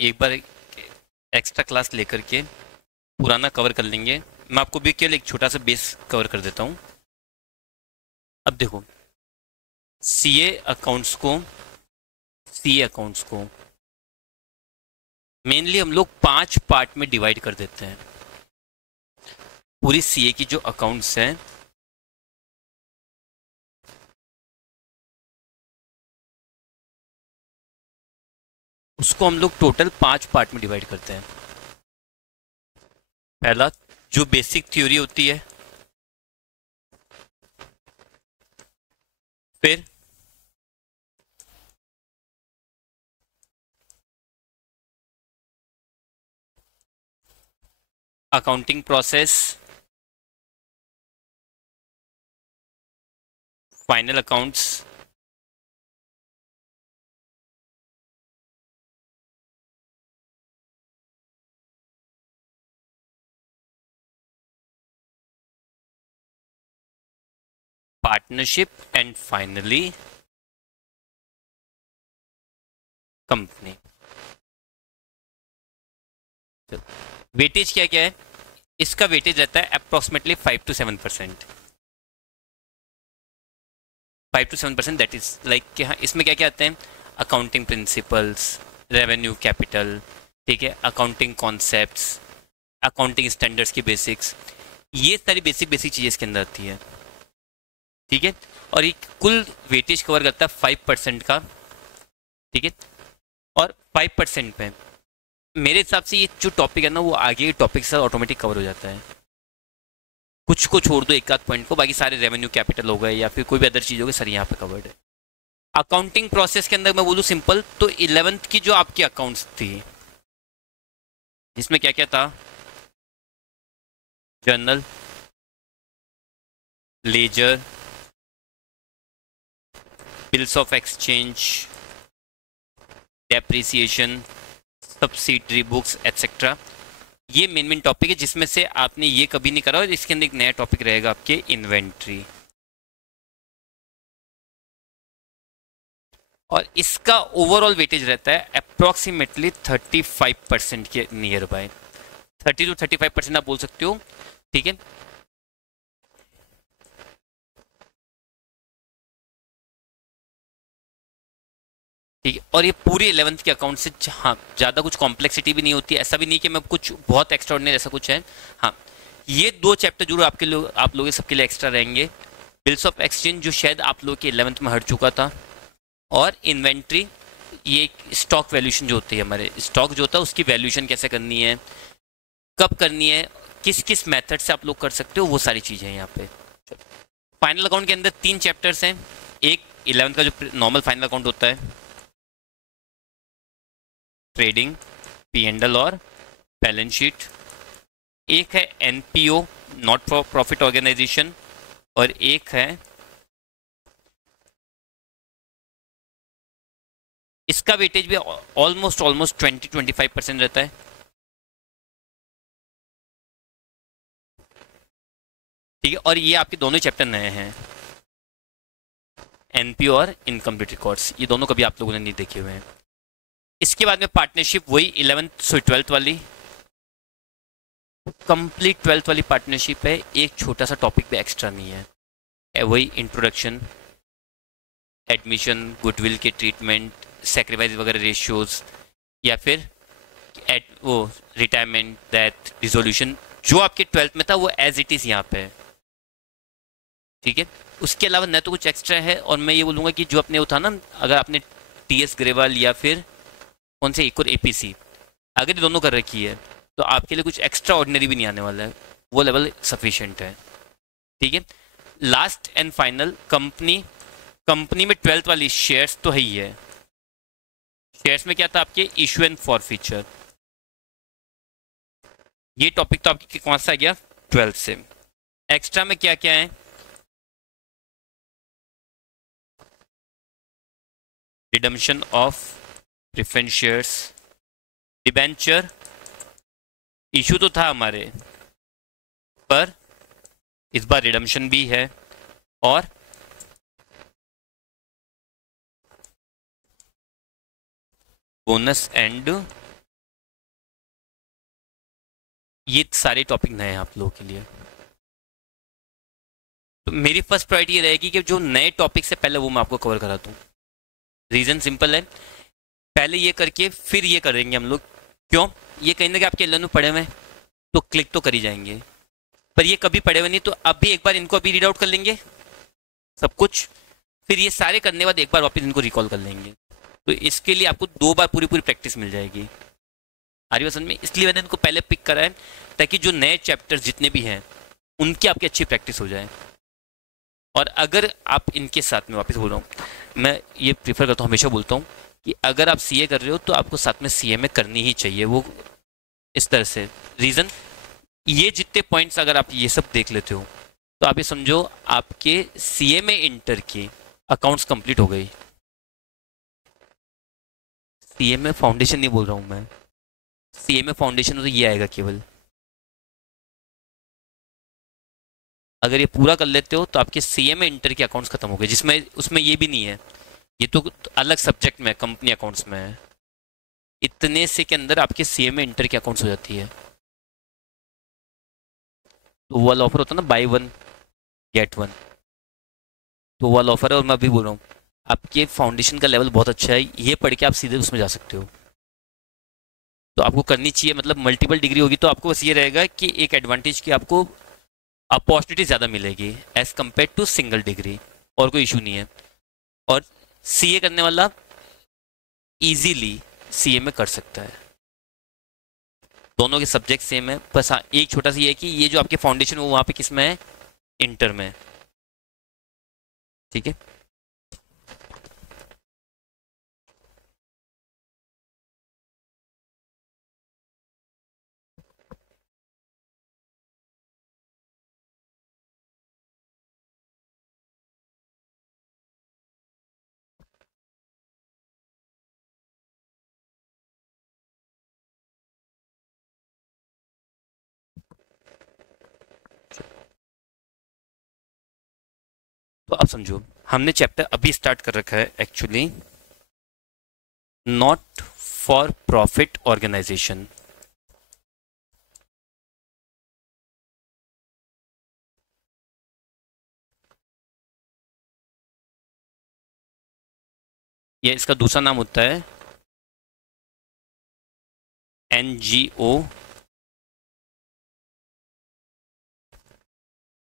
एक बार extra class लेकर के पुराना कवर कर लेंगे। मैं आपको भी केवल एक छोटा सा बेस कवर कर देता हूँ। अब देखो, सीए अकाउंट्स को सीए अकाउंट्स को मेनली हम लोग 5 पार्ट में डिवाइड कर देते हैं। पूरी सीए की जो अकाउंट्स हैं उसको हम लोग टोटल 5 पार्ट में डिवाइड करते हैं। पहला जो बेसिक थ्योरी होती है, फिर accounting process, final accounts, partnership and finally company. Weightage क्या क्या है? इसका वेटेज रहता है approximately 5 to 7%। 5 to 7%, that is like कि हाँ, इसमें क्या क्या आते हैं? अकाउंटिंग प्रिंसिपल्स, रेवेन्यू कैपिटल, ठीक है, अकाउंटिंग कॉन्सेप्ट्स, अकाउंटिंग स्टैंडर्ड्स की बेसिक्स, ये सारी बेसिक बेसिक चीज़ें इसके अंदर आती है। ठीक है, और ये कुल वेटेज कवर करता है 5% का। ठीक है, और 5% पे मेरे हिसाब से ये जो टॉपिक है ना, वो आगे के टॉपिक से ऑटोमेटिक कवर हो जाता है। कुछ को छोड़ दो, एक आध पॉइंट को, बाकी सारे रेवेन्यू कैपिटल हो गए या फिर कोई भी अदर चीज़ हो गई, सर यहाँ पे कवर्ड है। अकाउंटिंग प्रोसेस के अंदर मैं बोलूँ सिंपल, तो 11th की जो आपकी अकाउंट्स थी, जिसमें क्या क्या था? Journal, ledger, bills of exchange, depreciation, subsidiary books etcetera, ये मेन मेन टॉपिक है जिसमें से आपने ये कभी नहीं करा। और इसके अंदर एक नया टॉपिक रहेगा आपके इन्वेंट्री, और इसका ओवरऑल वेटेज रहता है अप्रोक्सीमेटली 35% के नियर बाय। 30 to 35% आप बोल सकते हो। ठीक है, ठीक है, और ये पूरी 11th के अकाउंट से, हाँ, ज़्यादा कुछ कॉम्प्लेक्सिटी भी नहीं होती है, ऐसा भी नहीं कि मैं कुछ बहुत एक्स्ट्राऑर्डिनरी ऐसा कुछ है। हाँ, ये 2 चैप्टर जरूर आपके लोग आप लोगों सबके लिए एक्स्ट्रा रहेंगे। बिल्स ऑफ एक्सचेंज जो शायद आप लोग के 11th में हट चुका था, और इन्वेंट्री, ये स्टॉक वैल्यूएशन जो होती है, हमारे स्टॉक जो होता है उसकी वैल्यूएशन कैसे करनी है, कब करनी है, किस किस मेथड से आप लोग कर सकते हो, वो सारी चीज़ें हैं यहाँ पे। फाइनल अकाउंट के अंदर 3 चैप्टर्स हैं। एक 11th का जो नॉर्मल फाइनल अकाउंट होता है, ट्रेडिंग, पी एंड एल और बैलेंस शीट। एक है NPO, not for profit organisation, और एक है, इसका वेटेज भी ऑलमोस्ट ऑलमोस्ट 20-25% रहता है। ठीक है, और ये आपके दोनों चैप्टर नए हैं, एनपीओ और इनकम्प्लीट रिकॉर्ड्स, ये दोनों कभी आप लोगों ने नहीं देखे हुए हैं। इसके बाद में पार्टनरशिप, वही 11th से 12th वाली, कंप्लीट 12th वाली पार्टनरशिप है। एक छोटा सा टॉपिक भी एक्स्ट्रा नहीं है, वही इंट्रोडक्शन, एडमिशन, गुडविल के ट्रीटमेंट, सेक्रीफाइस वगैरह रेशियोज, या फिर एट वो रिटायरमेंट, डेथ, डिसोल्यूशन, जो आपके 12th में था वो एज इट इज़ यहाँ पे है। ठीक है, उसके अलावा न तो कुछ एक्स्ट्रा है, और मैं ये बोलूँगा कि जो अपने वो था ना, अगर आपने टीएस ग्रेवाल या फिर कौन से एक और एपीसी अगर ये दोनों कर रखी है, तो आपके लिए कुछ एक्स्ट्रा ऑर्डिनरी भी नहीं आने वाला है, वो लेवल सफिशिएंट है। ठीक है, last and final company. Company में 12th वाली शेयर्स तो है ही है। शेयर्स में क्या था आपके? Issue and for feature. ये टॉपिक तो आपके कौन सा आ गया? 12th से। एक्स्ट्रा में क्या क्या है? Redemption of preference shares, debenture, issue तो था हमारे, पर इस बार रिडम्पशन भी है, और बोनस एंड ये सारे टॉपिक नए हैं आप लोगों के लिए। तो मेरी फर्स्ट प्रायोरिटी ये रहेगी कि जो नए टॉपिक से पहले वो मैं आपको कवर करा दूँ। रीज़न सिंपल है, पहले ये करके फिर ये करेंगे हम लोग। क्यों? ये कहीं ना कहीं आपके लर्न में पड़े हुए हैं तो क्लिक तो कर ही जाएंगे, पर ये कभी पड़े हुए नहीं, तो अब भी एक बार इनको अभी रीड आउट कर लेंगे सब कुछ, फिर ये सारे करने के बाद एक बार वापस इनको रिकॉल कर लेंगे। तो इसके लिए आपको 2 बार पूरी पूरी प्रैक्टिस मिल जाएगी। आर्यवर्धन में इसलिए मैंने इनको पहले पिक करा है, ताकि जो नए चैप्टर्स जितने भी हैं उनकी आपकी अच्छी प्रैक्टिस हो जाए। और अगर आप इनके साथ में, वापस बोल रहा हूँ, मैं ये प्रीफर करता हूँ, हमेशा बोलता हूँ कि अगर आप सीए कर रहे हो तो आपको साथ में सीएमए करनी ही चाहिए, वो इस तरह से। रीज़न, ये जितने पॉइंट्स अगर आप ये सब देख लेते हो तो आप ये समझो आपके सीएमए इंटर की अकाउंट्स कंप्लीट हो गई। सीएमए फाउंडेशन नहीं बोल रहा हूँ मैं, सीएमए फाउंडेशन तो ये आएगा केवल। अगर ये पूरा कर लेते हो तो आपके सीएमए इंटर के अकाउंट्स खत्म हो गए, जिसमें उसमें ये भी नहीं है, ये तो अलग सब्जेक्ट में, कंपनी अकाउंट्स में है। इतने से के अंदर आपके सीएमए इंटर के अकाउंट्स हो जाती है। तो वो वाला ऑफर होता है ना, बाय वन गेट वन, तो वो वाला ऑफर है। और मैं अभी बोल रहा हूँ आपके फाउंडेशन का लेवल बहुत अच्छा है, ये पढ़ के आप सीधे उसमें जा सकते हो। तो आपको करनी चाहिए, मतलब मल्टीपल डिग्री होगी तो आपको बस ये रहेगा कि एक एडवांटेज कि आपको अपॉर्चुनिटी ज़्यादा मिलेगी as compare to single degree, और कोई इशू नहीं है। और सीए करने वाला इजीली सीए में कर सकता है, दोनों के सब्जेक्ट सेम है। बस हाँ, एक छोटा सा ये है कि ये जो आपके फाउंडेशन वो वहाँ पे किस में है, इंटर में। ठीक है। तो अब समझो, हमने चैप्टर अभी स्टार्ट कर रखा है actually, not for profit organisation. ये इसका दूसरा नाम होता है एनजीओ,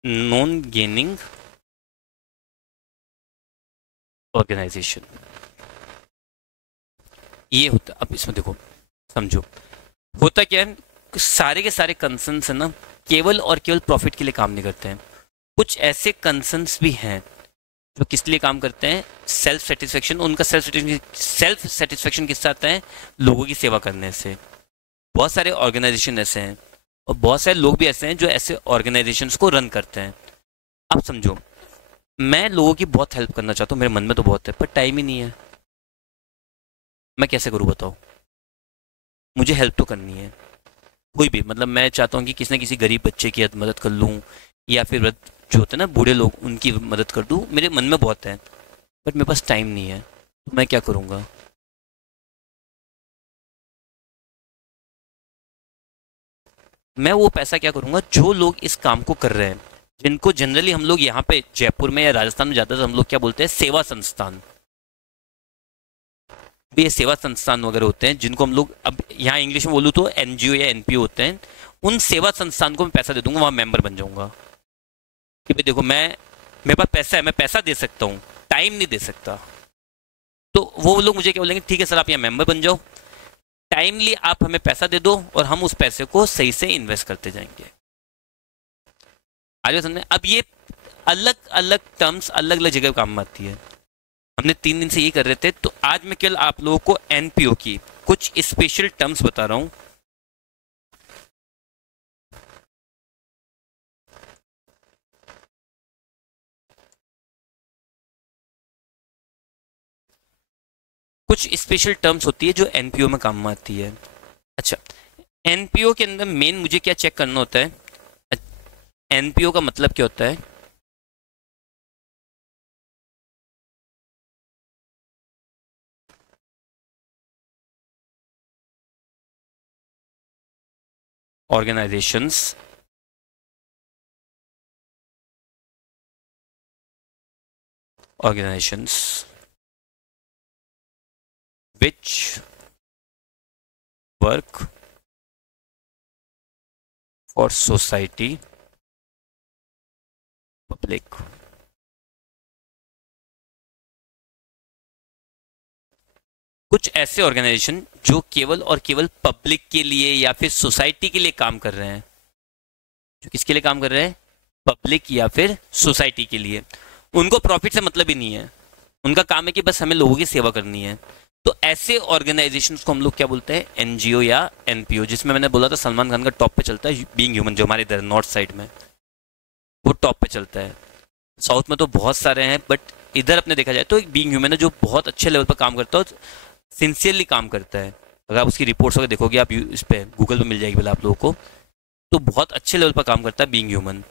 नॉन गेनिंग ऑर्गेनाइजेशन। ये होता, अब इसमें देखो, समझो होता क्या है, सारे के सारे कंसर्न्स है ना, केवल और केवल प्रॉफिट के लिए काम नहीं करते हैं। कुछ ऐसे कंसर्न्स भी हैं जो किस लिए काम करते हैं, सेल्फ सेटिस्फेक्शन। उनका सेल्फ सेटिस्फेक्शन किससे आता है, लोगों की सेवा करने से। बहुत सारे ऑर्गेनाइजेशन ऐसे हैं और बहुत सारे लोग भी ऐसे हैं जो ऐसे ऑर्गेनाइजेशंस को रन करते हैं। आप समझो, मैं लोगों की बहुत हेल्प करना चाहता हूँ, मेरे मन में तो बहुत है, पर टाइम ही नहीं है। मैं कैसे करूँ बताओ? मुझे हेल्प तो करनी है, कोई भी, मतलब मैं चाहता हूँ कि किसी न किसी गरीब बच्चे की मदद कर लूँ, या फिर वृद्ध जो होते हैं ना, बूढ़े लोग, उनकी मदद कर दूँ। मेरे मन में बहुत है, बट मेरे पास टाइम नहीं है, तो मैं क्या करूँगा? मैं वो पैसा क्या करूँगा, जो लोग इस काम को कर रहे हैं, जिनको जनरली हम लोग यहाँ पे जयपुर में या राजस्थान में ज़्यादातर हम लोग क्या बोलते हैं, सेवा संस्थान। भी ये सेवा संस्थान वगैरह होते हैं, जिनको हम लोग, अब यहाँ इंग्लिश में बोलूँ तो एनजीओ या एनपीओ होते हैं। उन सेवा संस्थान को मैं पैसा दे दूंगा, वहाँ मेंबर बन जाऊंगा कि भाई देखो, मैं, मेरे पास पैसा है, मैं पैसा दे सकता हूँ, टाइम नहीं दे सकता। तो वो लोग मुझे क्या बोलेंगे, ठीक है सर आप यहाँ मेंबर बन जाओ, टाइमली आप हमें पैसा दे दो और हम उस पैसे को सही से इन्वेस्ट करते जाएंगे। आगे समझे? अब ये अलग अलग टर्म्स अलग अलग जगह काम में आती है। हमने 3 दिन से ये कर रहे थे, तो आज मैं केवल आप लोगों को एनपीओ की कुछ स्पेशल टर्म्स बता रहा हूँ। कुछ स्पेशल टर्म्स होती है जो एनपीओ में काम में आती है। अच्छा, एनपीओ के अंदर मेन मुझे क्या चेक करना होता है, एनपीओ का मतलब क्या होता है? organizations which work for society public. कुछ ऐसे ऑर्गेनाइजेशन जो केवल और केवल पब्लिक के लिए या फिर सोसाइटी के लिए काम कर रहे हैं, जो किसके लिए काम कर रहे हैं, पब्लिक या फिर सोसाइटी के लिए, उनको प्रॉफिट से मतलब ही नहीं है, उनका काम है कि बस हमें लोगों की सेवा करनी है। तो ऐसे ऑर्गेनाइजेशंस को हम लोग क्या बोलते हैं, एनजीओ या एनपीओ, जिसमें मैंने बोला था सलमान खान का टॉप पे चलता है बीइंग ह्यूमन, जो हमारे इधर नॉर्थ साइड में वो टॉप पे चलता है। साउथ में तो बहुत सारे हैं, बट इधर अपने देखा जाए तो एक बीइंग ह्यूमन है जो बहुत अच्छे लेवल पर काम करता है और सिंसियरली काम करता है। अगर आप उसकी रिपोर्ट्स वगैरह देखोगे, आप इस पे गूगल पे मिल जाएगी बोला आप लोगों को, तो बहुत अच्छे लेवल पर काम करता है बीइंग ह्यूमन।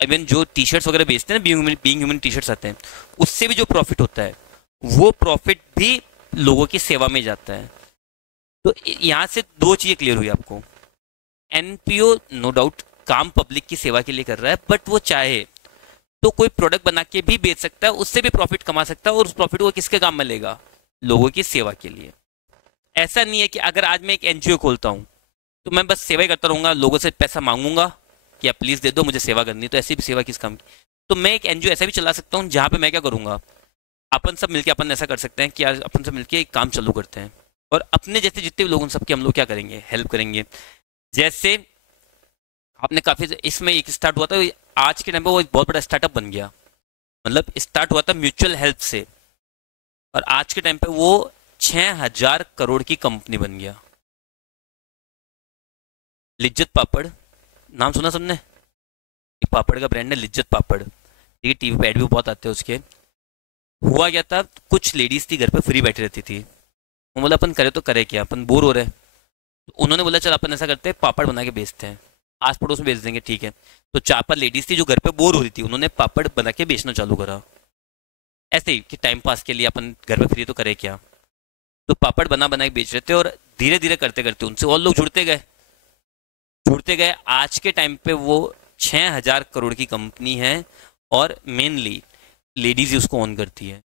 इवन जो टी शर्ट्स वगैरह बेचते हैं ना, बीइंग ह्यूमन टी शर्ट्स आते हैं, उससे भी जो प्रॉफिट होता है वो प्रॉफिट भी लोगों की सेवा में जाता है। तो यहाँ से दो चीजें क्लियर हुई आपको। एनपीओ नो डाउट काम पब्लिक की सेवा के लिए कर रहा है, बट वो चाहे तो कोई प्रोडक्ट बना के भी बेच सकता है, उससे भी प्रॉफिट कमा सकता है, और उस प्रॉफिट को किसके काम में लेगा, लोगों की सेवा के लिए। ऐसा नहीं है कि अगर आज मैं एक एनजीओ खोलता हूँ तो मैं बस सेवा ही करता रहूंगा, लोगों से पैसा मांगूंगा कि आप प्लीज दे दो, मुझे सेवा करनी, तो ऐसी भी सेवा किस काम की। तो मैं एक एनजीओ ऐसा भी चला सकता हूँ जहाँ पे मैं क्या करूंगा, अपन सब मिलके अपन ऐसा कर सकते हैं कि आज अपन सब मिलके एक काम चालू करते हैं, और अपने जैसे जितने भी लोग सबके हम लोग क्या करेंगे, हेल्प करेंगे। जैसे आपने काफी इसमें एक स्टार्ट हुआ था, आज के टाइम पे वो एक बहुत बड़ा स्टार्टअप बन गया, मतलब स्टार्ट हुआ था म्यूचुअल हेल्प से, और आज के टाइम पे वो 6,000 करोड़ की कंपनी बन गया। लिज्जत पापड़, नाम सुना सबने, एक पापड़ का ब्रांड है लिज्जत पापड़, ठीक है, टीवी पे ऐड भी बहुत आते हैं उसके। हुआ क्या था, कुछ लेडीज थी घर पे फ्री बैठी रहती थी, वो बोला अपन करे तो करे क्या, अपन बोर हो रहे हैं, तो उन्होंने बोला चल अपन ऐसा करते हैं पापड़ बना के बेचते हैं, आस पड़ोस में बेच देंगे, ठीक है। तो 4-5 लेडीज थी जो घर पे बोर हो रही थी, उन्होंने पापड़ बना के बेचना चालू करा, ऐसे ही कि टाइम पास के लिए, अपन घर पे फ्री तो करे क्या। तो पापड़ बना बना के बेच रहे थे, और धीरे धीरे करते करते उनसे और लोग जुड़ते गए। आज के टाइम पे वो 6,000 करोड़ की कंपनी है, और मेनली लेडीज ही उसको ऑन करती है।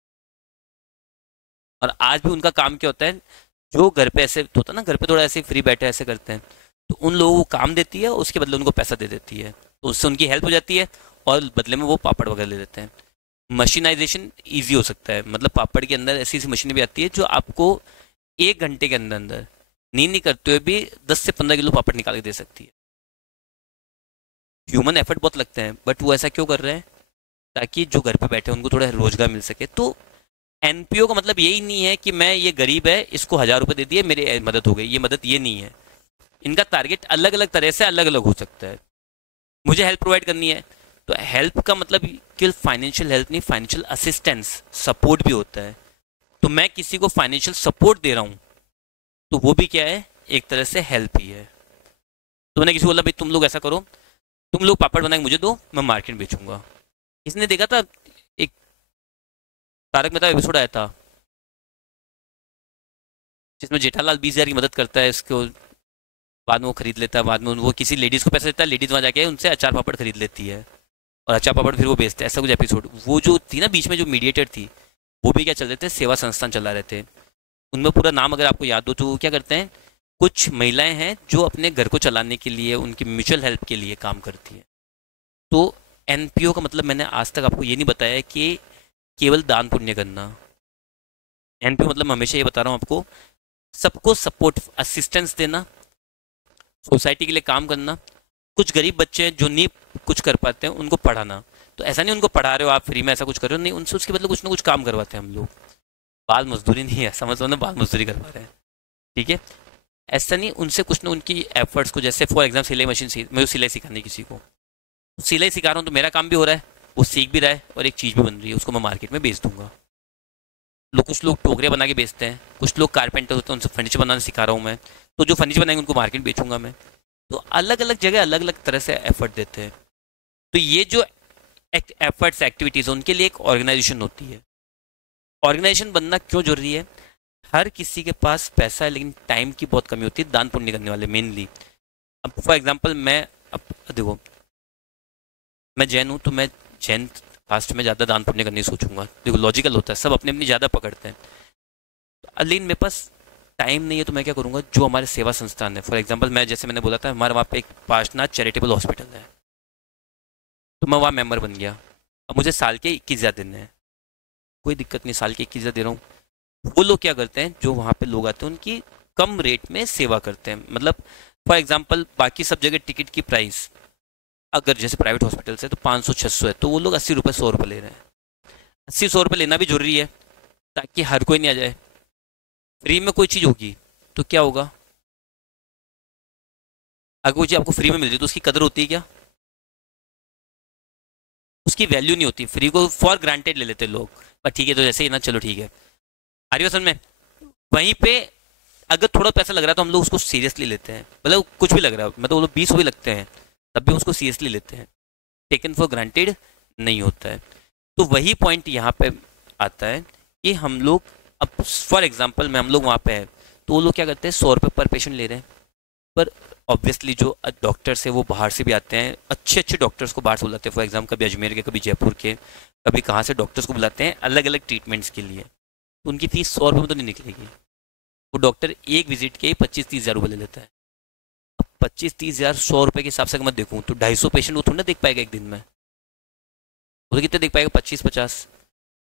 और आज भी उनका काम क्या होता है, जो घर पे ऐसे होता है ना, घर पे थोड़ा ऐसे फ्री बैठे ऐसे करते हैं, तो उन लोगों को काम देती है, उसके बदले उनको पैसा दे देती है, तो उससे उनकी हेल्प हो जाती है, और बदले में वो पापड़ वगैरह ले लेते हैं। मशीनाइजेशन ईजी हो सकता है, मतलब पापड़ के अंदर ऐसी ऐसी मशीनें भी आती है जो आपको 1 घंटे के अंदर अंदर नींद नहीं करते हुए भी 10 से 15 किलो पापड़ निकाल के दे सकती है। ह्यूमन एफर्ट बहुत लगते हैं, बट वो ऐसा क्यों कर रहे हैं, ताकि जो घर पे बैठे हैं उनको थोड़ा रोजगार मिल सके। तो एनपीओ का मतलब यही नहीं है कि मैं, ये गरीब है इसको 1,000 रुपए दे दिए मेरी मदद हो गई, ये मदद ये नहीं है। इनका टारगेट अलग अलग तरह से अलग अलग हो सकता है। मुझे हेल्प प्रोवाइड करनी है, तो हेल्प का मतलब केवल फाइनेंशियल हेल्प नहीं, फाइनेंशियल असिस्टेंस सपोर्ट भी होता है। तो मैं किसी को फाइनेंशियल सपोर्ट दे रहा हूँ, तो वो भी क्या है, एक तरह से हेल्प ही है। तो मैंने किसी को बोला भाई तुम लोग ऐसा करो, तुम लोग पापड़ बना के मुझे दो, मैं मार्केट में बेचूंगा। इसने देखा था एक तारक मेहता एपिसोड आया था जिसमें जेठालाल 20,000 की मदद करता है इसको, बाद में वो खरीद लेता है, बाद में वो किसी लेडीज को पैसा देता है, लेडीज वहां जाके उनसे अचार पापड़ खरीद लेती है, और अचार पापड़ फिर वो बेचते हैं, ऐसा कुछ एपिसोड। वो जो थी ना बीच में जो मीडिएटर थी, वो भी क्या चल रहे थे, सेवा संस्थान चला रहे थे। उनमें पूरा नाम अगर आपको याद हो तो वो क्या करते हैं, कुछ महिलाएं हैं जो अपने घर को चलाने के लिए, उनकी म्यूचुअल हेल्प के लिए काम करती है। तो एनपीओ का मतलब मैंने आज तक आपको ये नहीं बताया कि केवल दान पुण्य करना। एनपीओ मतलब मैं हमेशा ये बता रहा हूँ आपको, सबको सपोर्ट असिस्टेंस देना, सोसाइटी के लिए काम करना। कुछ गरीब बच्चे हैं जो नहीं कुछ कर पाते हैं, उनको पढ़ाना। तो ऐसा नहीं उनको पढ़ा रहे हो आप फ्री में, ऐसा कुछ कर रहे हो नहीं, उनसे उसके बदले कुछ ना कुछ काम करवाते हैं हम लोग। बाल मजदूरी नहीं है, समझ लो ना, बाल मजदूरी करवा रहे हैं, ठीक है। ऐसा नहीं, उनसे कुछ ना उनकी एफर्ट्स को, जैसे फॉर एग्जाम्पल सिलाई मशीन, मैं सिलाई सिखानी किसी को, सिलाई सिखा रहा हूँ तो मेरा काम भी हो रहा है, वो सीख भी रहा है, और एक चीज़ भी बन रही है, उसको मैं मार्केट में बेच दूंगा। कुछ लोग टोकरे बना के बेचते हैं, कुछ लोग कारपेंटर होते हैं, उनसे फर्नीचर बनाना सिखा रहा हूँ मैं, तो जो फर्नीचर बनाएंगे उनको मार्केट बेचूंगा मैं। तो अलग अलग जगह अलग अलग तरह से एफर्ट देते हैं। तो ये जो एफर्ट्स एक्टिविटीज उनके लिए एक ऑर्गेनाइजेशन होती है। ऑर्गेनाइजेशन बनना क्यों जरूरी है, हर किसी के पास पैसा है लेकिन टाइम की बहुत कमी होती है, दान पुण्य करने वाले मेनली। अब फॉर एग्जांपल मैं, अब देखो, मैं जैन हूँ तो मैं जैन कास्ट में ज़्यादा दान पुण्य करने की सोचूंगा। देखो लॉजिकल होता है, सब अपने अपनी ज़्यादा पकड़ते हैं। लेकिन मेरे पास टाइम नहीं है तो मैं क्या करूँगा, जो हमारे सेवा संस्थान है, फॉर एग्जांपल मैं, जैसे मैंने बोला था, हमारे वहाँ पे एक पार्शनाथ चैरिटेबल हॉस्पिटल है, तो मैं वहाँ मेंबर बन गया। अब मुझे साल के 21,000 देने हैं, कोई दिक्कत नहीं, साल के 21,000 दे रहा हूँ। वो लोग क्या करते हैं, जो वहाँ पे लोग आते हैं उनकी कम रेट में सेवा करते हैं। मतलब फॉर एग्जांपल बाकी सब जगह टिकट की प्राइस, अगर जैसे प्राइवेट हॉस्पिटल से तो 500-600 है, तो वो लोग 80 रुपये 100 रुपये ले रहे हैं। 80-100 रुपये लेना भी जरूरी है, ताकि हर कोई नहीं आ जाए। फ्री में कोई चीज़ होगी तो क्या होगा, अगर कोई चीज़ आपको फ्री में मिल रही है तो उसकी कदर होती है क्या? उसकी वैल्यू नहीं होती, फ्री को फॉर ग्रांटेड ले लेते हैं लोग। पर ठीक है, तो जैसे ही ना, चलो ठीक है, आ रही हो समझ में? वहीं पे अगर थोड़ा पैसा लग रहा है तो हम लोग उसको सीरियसली लेते हैं, मतलब कुछ भी लग रहा है, मतलब वो लोग 20 भी लगते हैं तब भी उसको सीरियसली लेते हैं। टेकन फॉर ग्रांटेड नहीं होता है। तो वही पॉइंट यहाँ पे आता है कि हम लोग, अब फॉर एग्जाम्पल में हम लोग वहाँ पे है, तो वो लोग क्या करते हैं, 100 रुपये पर पेशेंट ले रहे हैं। पर ऑब्वियसली जो डॉक्टर्स है वो बाहर से भी आते हैं, अच्छे अच्छे डॉक्टर्स को बाहर से बुलाते हैं। फॉर एग्जाम्पल कभी अजमेर के, कभी जयपुर के, कभी कहाँ से डॉक्टर्स को बुलाते हैं अलग अलग ट्रीटमेंट्स के लिए। तो उनकी फीस 100 रुपये में तो नहीं निकलेगी। वो डॉक्टर एक विजिट के ही 25-30 हज़ार रुपये ले लेता है। अब 25-30 हज़ार 100 रुपये के हिसाब से अगर मैं देखूँ तो 250 पेशेंट वो थोड़ी ना देख पाएगा एक दिन में। वो तो कितने देख पाएगा, 25-50।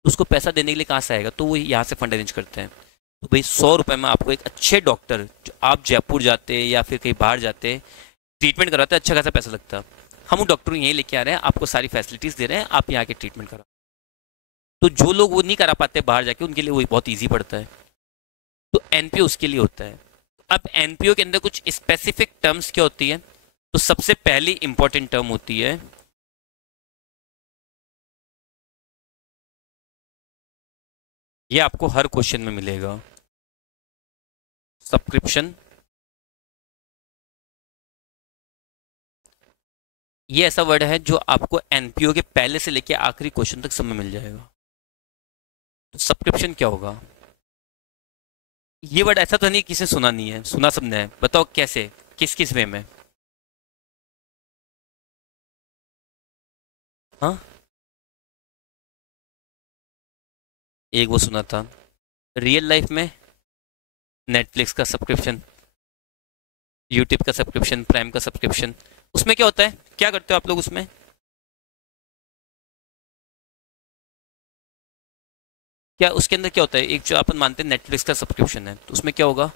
उसको पैसा देने के लिए कहाँ से आएगा, तो वो यहाँ से फंड अरेंज करते हैं। तो भाई 100 रुपये में आपको एक अच्छे डॉक्टर, जो आप जयपुर जाते या फिर कहीं बाहर जाते ट्रीटमेंट कराते, अच्छा खासा पैसा लगता। हम उन डॉक्टर को यहीं लेके आ रहे हैं, आपको सारी फैसिलिटीज दे रहे हैं, आप यहाँ के ट्रीटमेंट करा। तो जो लोग वो नहीं करा पाते बाहर जाके, उनके लिए वो बहुत ईजी पड़ता है। तो एनपीओ उसके लिए होता है। अब एनपीओ के अंदर कुछ स्पेसिफिक टर्म्स क्या होती है, तो सबसे पहली इंपॉर्टेंट टर्म होती है, ये आपको हर क्वेश्चन में मिलेगा, सब्सक्रिप्शन। ये ऐसा वर्ड है जो आपको एनपीओ के पहले से लेके आखिरी क्वेश्चन तक सब में मिल जाएगा। तो सब्सक्रिप्शन क्या होगा, ये वर्ड ऐसा तो नहीं किसी सुना नहीं है, सुना सबने है, बताओ कैसे, किस किस वे में? हाँ, एक वो सुना था, रियल लाइफ में नेटफ्लिक्स का सब्सक्रिप्शन, यूट्यूब का सब्सक्रिप्शन, प्राइम का सब्सक्रिप्शन। उसमें क्या होता है, क्या करते हो आप लोग उसमें? क्या उसके अंदर क्या होता है, एक जो अपन मानते हैं नेटफ्लिक्स का सब्सक्रिप्शन है, तो उसमें क्या होगा,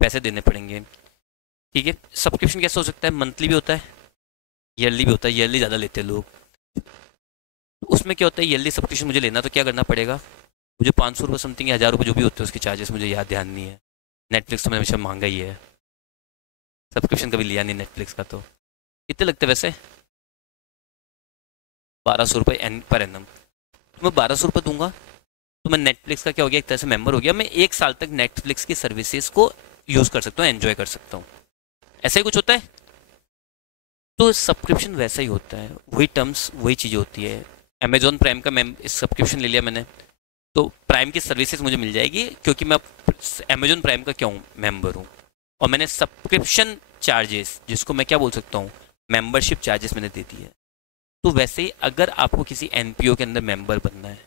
पैसे देने पड़ेंगे। ठीक है, सब्सक्रिप्शन कैसे हो सकता है, मंथली भी होता है, ईयरली भी होता है, ईयरली ज़्यादा लेते हैं लोग। तो उसमें क्या होता है, ईयरली सब्सक्रिप्शन मुझे लेना तो क्या करना पड़ेगा, मुझे 500 रुपये समथिंग या 1,000 रुपये जो भी होते हैं उसके चार्जेस, मुझे याद ध्यान नहीं है। नेटफ्लिक्स तो मैंने हमेशा महंगा ही है, सब्सक्रिप्शन कभी लिया नहीं नेटफ्लिक्स का। तो कितने लगते हैं वैसे, 1,200 रुपये एन पर एनम। तो मैं 1,200 रुपये दूंगा, तो मैं नेटफ्लिक्स का क्या हो गया, एक तरह से मेंबर हो गया। मैं 1 साल तक नेटफ्लिक्स की सर्विसेज को यूज़ कर सकता हूँ, एंजॉय कर सकता हूँ। ऐसा ही कुछ होता है। तो सब्सक्रिप्शन वैसा ही होता है, वही टर्म्स वही चीज़ होती है। अमेजॉन प्राइम का मैं सब्सक्रिप्शन ले लिया मैंने, तो प्राइम की सर्विसेज मुझे मिल जाएगी, क्योंकि मैं अमेजॉन प्राइम का क्या हूँ, मेंबर हूँ। और मैंने सब्सक्रिप्शन चार्जेस, जिसको मैं क्या बोल सकता हूँ, मेंबरशिप चार्जेस मैंने दे दी है। तो वैसे ही अगर आपको किसी एनपीओ के अंदर मेंबर बनना है,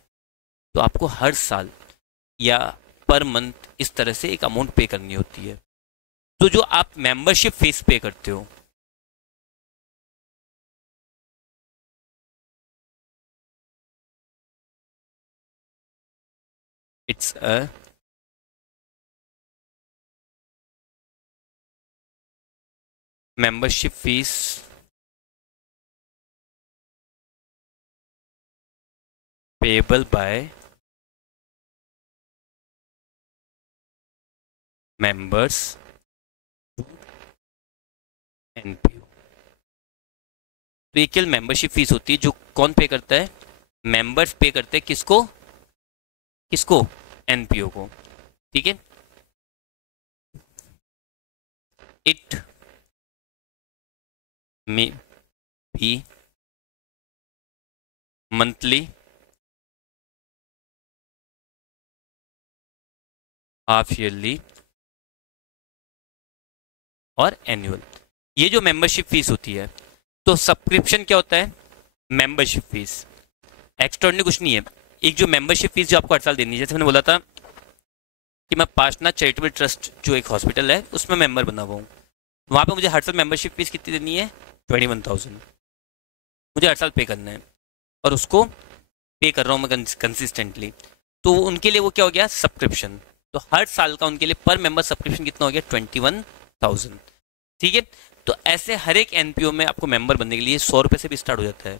तो आपको हर साल या पर मंथ इस तरह से एक अमाउंट पे करनी होती है। तो जो आप मेंबरशिप फीस पे करते हो, it's a membership fees payable by members NPO. तो ये केवल मेंबरशिप फीस होती है, जो कौन पे करता है, मेंबर्स पे करते हैं, किसको, किसको, एनपीओ को। ठीक है, it may be monthly, half yearly, और एनुअल। ये जो मेंबरशिप फीस होती है, तो सब्सक्रिप्शन क्या होता है, मेंबरशिप फीस, एक्स्ट्राऑर्डिनरी कुछ नहीं है। एक जो मेंबरशिप फीस जो आपको हर साल देनी है, जैसे मैंने बोला था कि मैं पार्टनर चैरिटेबल ट्रस्ट जो एक हॉस्पिटल है उसमें मेंबर बना हुआ हूँ, वहाँ पे मुझे हर साल मेंबरशिप फीस कितनी देनी है, 21,000 मुझे हर साल पे करना है, और उसको पे कर रहा हूँ मैं कंसिस्टेंटली। तो उनके लिए वो क्या हो गया, सब्सक्रिप्शन। तो हर साल का उनके लिए पर मेंबर सब्सक्रिप्शन कितना हो गया, 21,000। ठीक है। तो ऐसे हर एक एनपीओ में आपको मेंबर बनने के लिए 100 रुपये से भी स्टार्ट हो जाता है।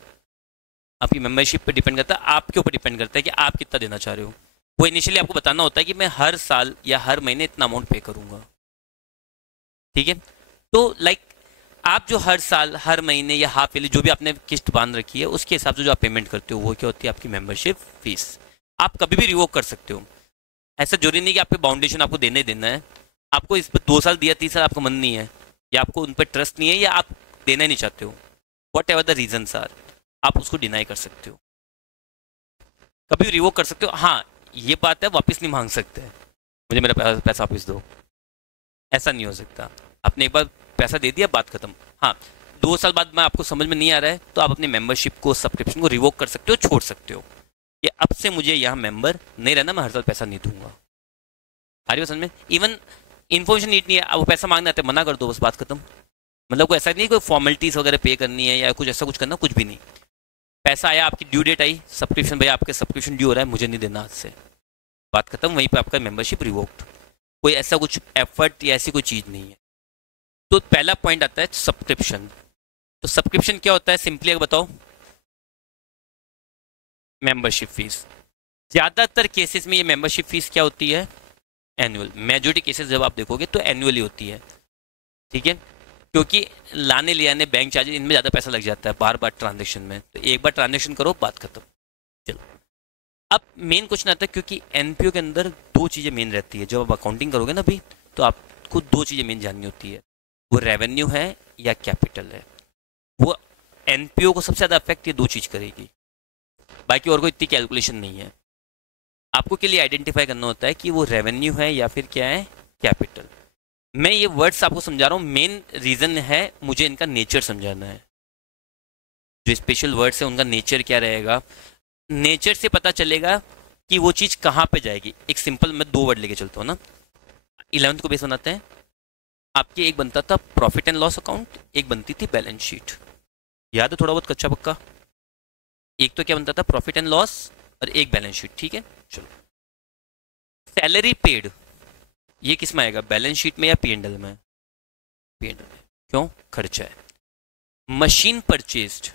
आपकी मेंबरशिप पे डिपेंड करता है, आपके ऊपर डिपेंड करता है कि आप कितना देना चाह रहे हो। वो इनिशियली आपको बताना होता है कि मैं हर साल या हर महीने इतना अमाउंट पे करूंगा। ठीक है। तो आप जो हर साल हर महीने या हाफ ईयरली जो भी आपने किस्त बांध रखी है उसके हिसाब से जो आप पेमेंट करते हो वो क्या होती है, आपकी मेंबरशिप फीस। आप कभी भी रिवोक कर सकते हो, ऐसा जरूरी नहीं कि आपके बाउंडेशन आपको देना ही देना है। आपको इस पर 2 साल दिया, 3 साल आपका मन नहीं है, या आपको उन पर ट्रस्ट नहीं है, या आप देना ही नहीं चाहते हो, whatever the reason are, आप उसको डिनाई कर सकते हो, कभी भी रिवोक कर सकते हो। हाँ, ये बात है, वापस नहीं मांग सकते मुझे मेरा पैसा वापस दो, ऐसा नहीं हो सकता। आपने एक बार पैसा दे दिया, बात खत्म। हाँ, 2 साल बाद में आपको समझ में नहीं आ रहा है तो आप अपनी मेंबरशिप को, सब्सक्रिप्शन को रिवोक कर सकते हो, छोड़ सकते हो कि अब से मुझे यहाँ मेंबर नहीं रहना, मैं हर साल पैसा नहीं दूंगा। आ रही हो समझ में? इवन इन्फॉर्मेशन नीड नहीं है, अब वो पैसा मांगने आते मना कर दो, बस बात खत्म। मतलब कोई ऐसा नहीं, कोई फॉर्मेलिटीज वगैरह पे करनी है या कुछ ऐसा कुछ करना, कुछ भी नहीं। पैसा आया, आपकी ड्यू डेट आई, सब्सक्रिप्शन भैया आपके सब्सक्रिप्शन ड्यू हो रहा है, मुझे नहीं देना आज से, बात खत्म, वहीं पे आपका मेंबरशिप रिवोक्ड। कोई ऐसा कुछ एफर्ट या ऐसी कोई चीज़ नहीं है। तो पहला पॉइंट आता है सब्सक्रिप्शन। तो सब्सक्रिप्शन क्या होता है, सिंपली अगर बताओ, मेंबरशिप फीस। ज़्यादातर केसेस में ये मेंबरशिप फीस क्या होती है, एनुअल। मेजोरिटी केसेस जब आप देखोगे तो एनुअली होती है। ठीक है। क्योंकि लाने ले आने, बैंक चार्जेस, इनमें ज़्यादा पैसा लग जाता है बार बार ट्रांजेक्शन में, तो एक बार ट्रांजेक्शन करो, बात खत्म। चलो, अब मेन क्वेश्चन आता है, क्योंकि एनपीओ के अंदर 2 चीज़ें मेन रहती है। जब आप अकाउंटिंग करोगे ना अभी, तो आपको 2 चीज़ें मेन जाननी होती है, वो रेवेन्यू है या कैपिटल है। वो एनपीओ को सबसे ज़्यादा अफेक्ट ये 2 चीज़ करेगी, बाकी और कोई इतनी कैलकुलेशन नहीं है। आपको के लिए आइडेंटिफाई करना होता है कि वो रेवेन्यू है या फिर क्या है, कैपिटल। मैं ये वर्ड्स आपको समझा रहा हूँ, मेन रीज़न है मुझे इनका नेचर समझाना है। जो स्पेशल वर्ड्स है उनका नेचर क्या रहेगा, नेचर से पता चलेगा कि वो चीज़ कहाँ पे जाएगी। एक सिंपल मैं 2 वर्ड लेके चलता हूँ ना, 11th को बेस बनाते हैं। आपके एक बनता था प्रॉफिट एंड लॉस अकाउंट, एक बनती थी बैलेंस शीट। याद है थोड़ा बहुत कच्चा पक्का? एक तो क्या बनता था, प्रॉफिट एंड लॉस, और एक बैलेंस शीट। ठीक है। चलो, सैलरी पेड, ये किस में आएगा, बैलेंस शीट में या पीएनएल में? पीएनएल में। क्यों, खर्चा है। मशीन परचेज्ड,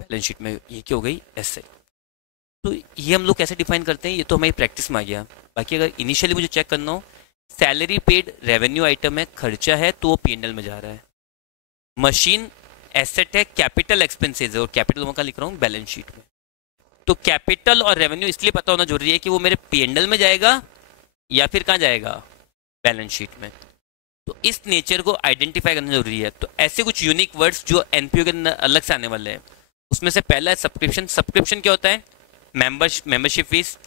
बैलेंस शीट में, ये क्या हो गई, एसेट। तो ये हम लोग कैसे डिफाइन करते हैं, ये तो हमारी प्रैक्टिस में आ गया। बाकी अगर इनिशियली मुझे चेक करना हो, सैलरी पेड रेवेन्यू आइटम है, खर्चा है, तो वो पीएनएल में जा रहा है। मशीन एसेट है, कैपिटल एक्सपेंसेस है, और कैपिटल का लिख रहा हूँ बैलेंस शीट में। तो कैपिटल और रेवेन्यू इसलिए पता होना जरूरी है कि वो मेरे पीएनएल में जाएगा या फिर कहाँ जाएगा, बैलेंस शीट में। तो इस नेचर को आइडेंटिफाई करना जरूरी है। तो ऐसे कुछ यूनिक वर्ड्स जो एनपीओ के अंदर अलग से आने वाले हैं, उसमें से पहला है सब्सक्रिप्शन। सब्सक्रिप्शन क्या होता है, मेंबरशिप फीस।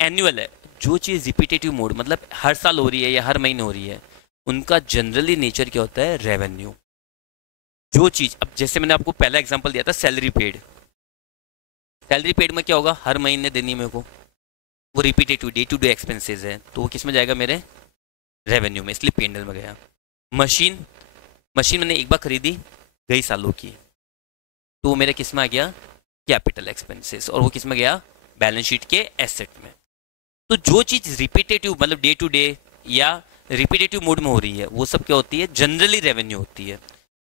एनुअल है, जो चीज़ रिपीटेटिव मोड, मतलब हर साल हो रही है या हर महीने हो रही है, उनका जनरली नेचर क्या होता है, रेवेन्यू। जो चीज़, अब जैसे मैंने आपको पहला एग्जांपल दिया था सैलरी पेड, सैलरी पेड में क्या होगा, हर महीने देनी है मेरे को, वो repetitive day to day expenses है, तो वो किस में जाएगा, मेरे रेवेन्यू में, इसलिए पीएनएल में गया। मशीन, मशीन मैंने एक बार खरीदी, कई सालों की, तो वो मेरे किस में आ गया, कैपिटल एक्सपेंसेस, और वो किस में गया, बैलेंस शीट के एसेट में। तो जो चीज़ रिपीटेटिव, मतलब डे टू डे या रिपीटेटिव मोड में हो रही है, वो सब क्या होती है, जनरली रेवेन्यू होती है।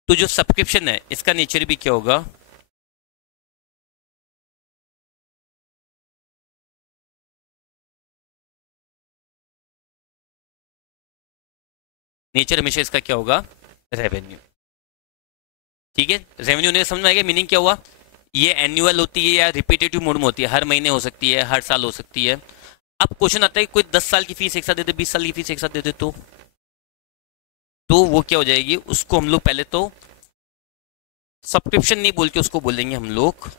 तो जो सब्सक्रिप्शन है, इसका नेचर भी क्या होगा, नेचर हमेशा इसका क्या होगा, रेवेन्यू। ठीक है, रेवेन्यू ने समझ में आएगा मीनिंग क्या हुआ। ये एनुअल होती है या रिपीटेटिव मोड में होती है, हर महीने हो सकती है, हर साल हो सकती है। अब क्वेश्चन आता है, कोई 10 साल की फीस एक साथ दे दे, 20 साल की फीस एक साथ दे दे, तो वो क्या हो जाएगी, उसको हम लोग पहले तो सब्सक्रिप्शन नहीं बोल के उसको बोलेंगे हम लोग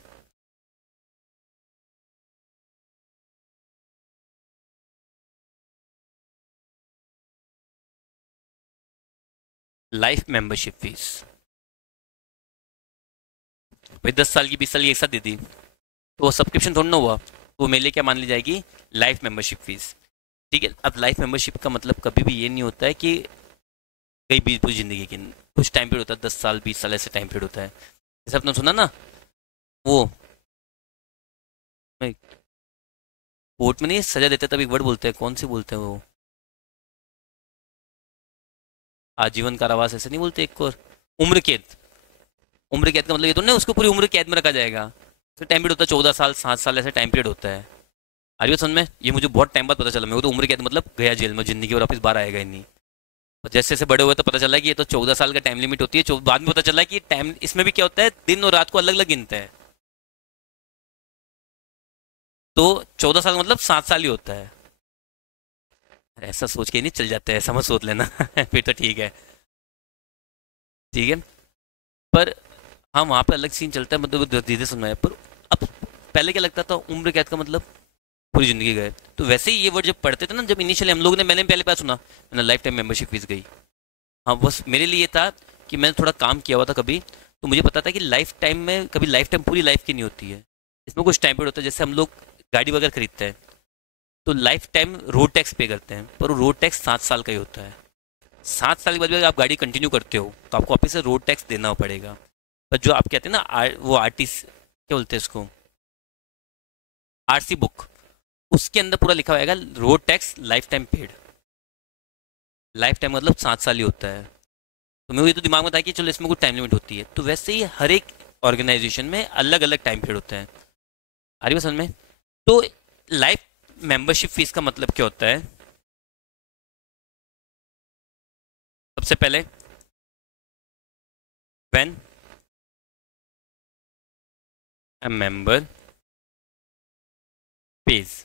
लाइफ मेंबरशिप फीस, भाई 10 साल की 20 साल की एक साथ दे दी तो वो सब्सक्रिप्शन थोड़ा ना हुआ, तो वो मेरे लिए क्या मान ली जाएगी, लाइफ मेंबरशिप फीस। ठीक है, अब लाइफ मेंबरशिप का मतलब कभी भी ये नहीं होता है कि कई बीच पूरी जिंदगी की, कुछ टाइम पीरियड होता है, 10 साल 20 साल ऐसे टाइम पीरियड होता है। जैसे आपने सुना ना, वो कोर्ट में नहीं सजा देते तब एक वर्ड बोलते हैं, कौन सी बोलते हैं वो, आजीवन कारावास ऐसे नहीं बोलते एक और, उम्र कैद। उम्र कैद का मतलब ये तो नहीं उसको पूरी उम्र कैद में रखा जाएगा, तो टाइम पीरियड होता है 14 साल 7 साल ऐसे टाइम पीरियड होता है। आर्य समझ में, ये मुझे बहुत टाइम बाद पता चला, मेरे को तो उम्र कैद मतलब गया जेल में जिंदगी और वापस बाहर आएगा ही नहीं। और जैसे जैसे बड़े हुए तो पता चला कि ये तो 14 साल का टाइम लिमिट होती है, बाद में पता चला कि टाइम इसमें भी क्या होता है, दिन और रात को अलग अलग गिनते हैं। तो 14 साल मतलब 7 साल ही होता है। ऐसा सोच के नहीं चल जाते हैं, ऐसा मत सोच लेना फिर तो ठीक है। ठीक है, पर हाँ वहाँ पे अलग सीन चलता है, मतलब धीरे धीरे समझ आया। पर अब पहले क्या लगता था उम्र कैद का मतलब पूरी जिंदगी गए, तो वैसे ही ये वर्ड जब पढ़ते थे ना, जब इनिशियली हम लोग ने, मैंने पहले बार सुना, मैंने लाइफ टाइम मेंबरशिप फीस गई। हाँ बस मेरे लिए ये था कि मैंने थोड़ा काम किया हुआ था कभी, तो मुझे पता था कि लाइफ टाइम में कभी लाइफ टाइम पूरी लाइफ की नहीं होती है, इसमें कुछ टाइम पीरियड होता है। जैसे हम लोग गाड़ी वगैरह खरीदते हैं तो लाइफ टाइम रोड टैक्स पे करते हैं, पर वो रोड टैक्स 7 साल का ही होता है। 7 साल के बाद भी अगर आप गाड़ी कंटिन्यू करते हो तो आपको वापस से रोड टैक्स देना पड़ेगा। पर जो आप कहते हैं ना वो आरटीसी क्या बोलते हैं इसको, आरसी बुक, उसके अंदर पूरा लिखा होगा road tax life time paid. Life time मतलब 7 साल ही होता है। तो मेरे को ये तो दिमाग में था कि चलो इसमें कुछ टाइम लिमिट होती है, तो वैसे ही हर एक ऑर्गेनाइजेशन में अलग अलग टाइम पीरियड होते हैं। आ रही बात समझ में? तो लाइफ मेंबरशिप फीस का मतलब क्या होता है, सबसे पहले when a member pays,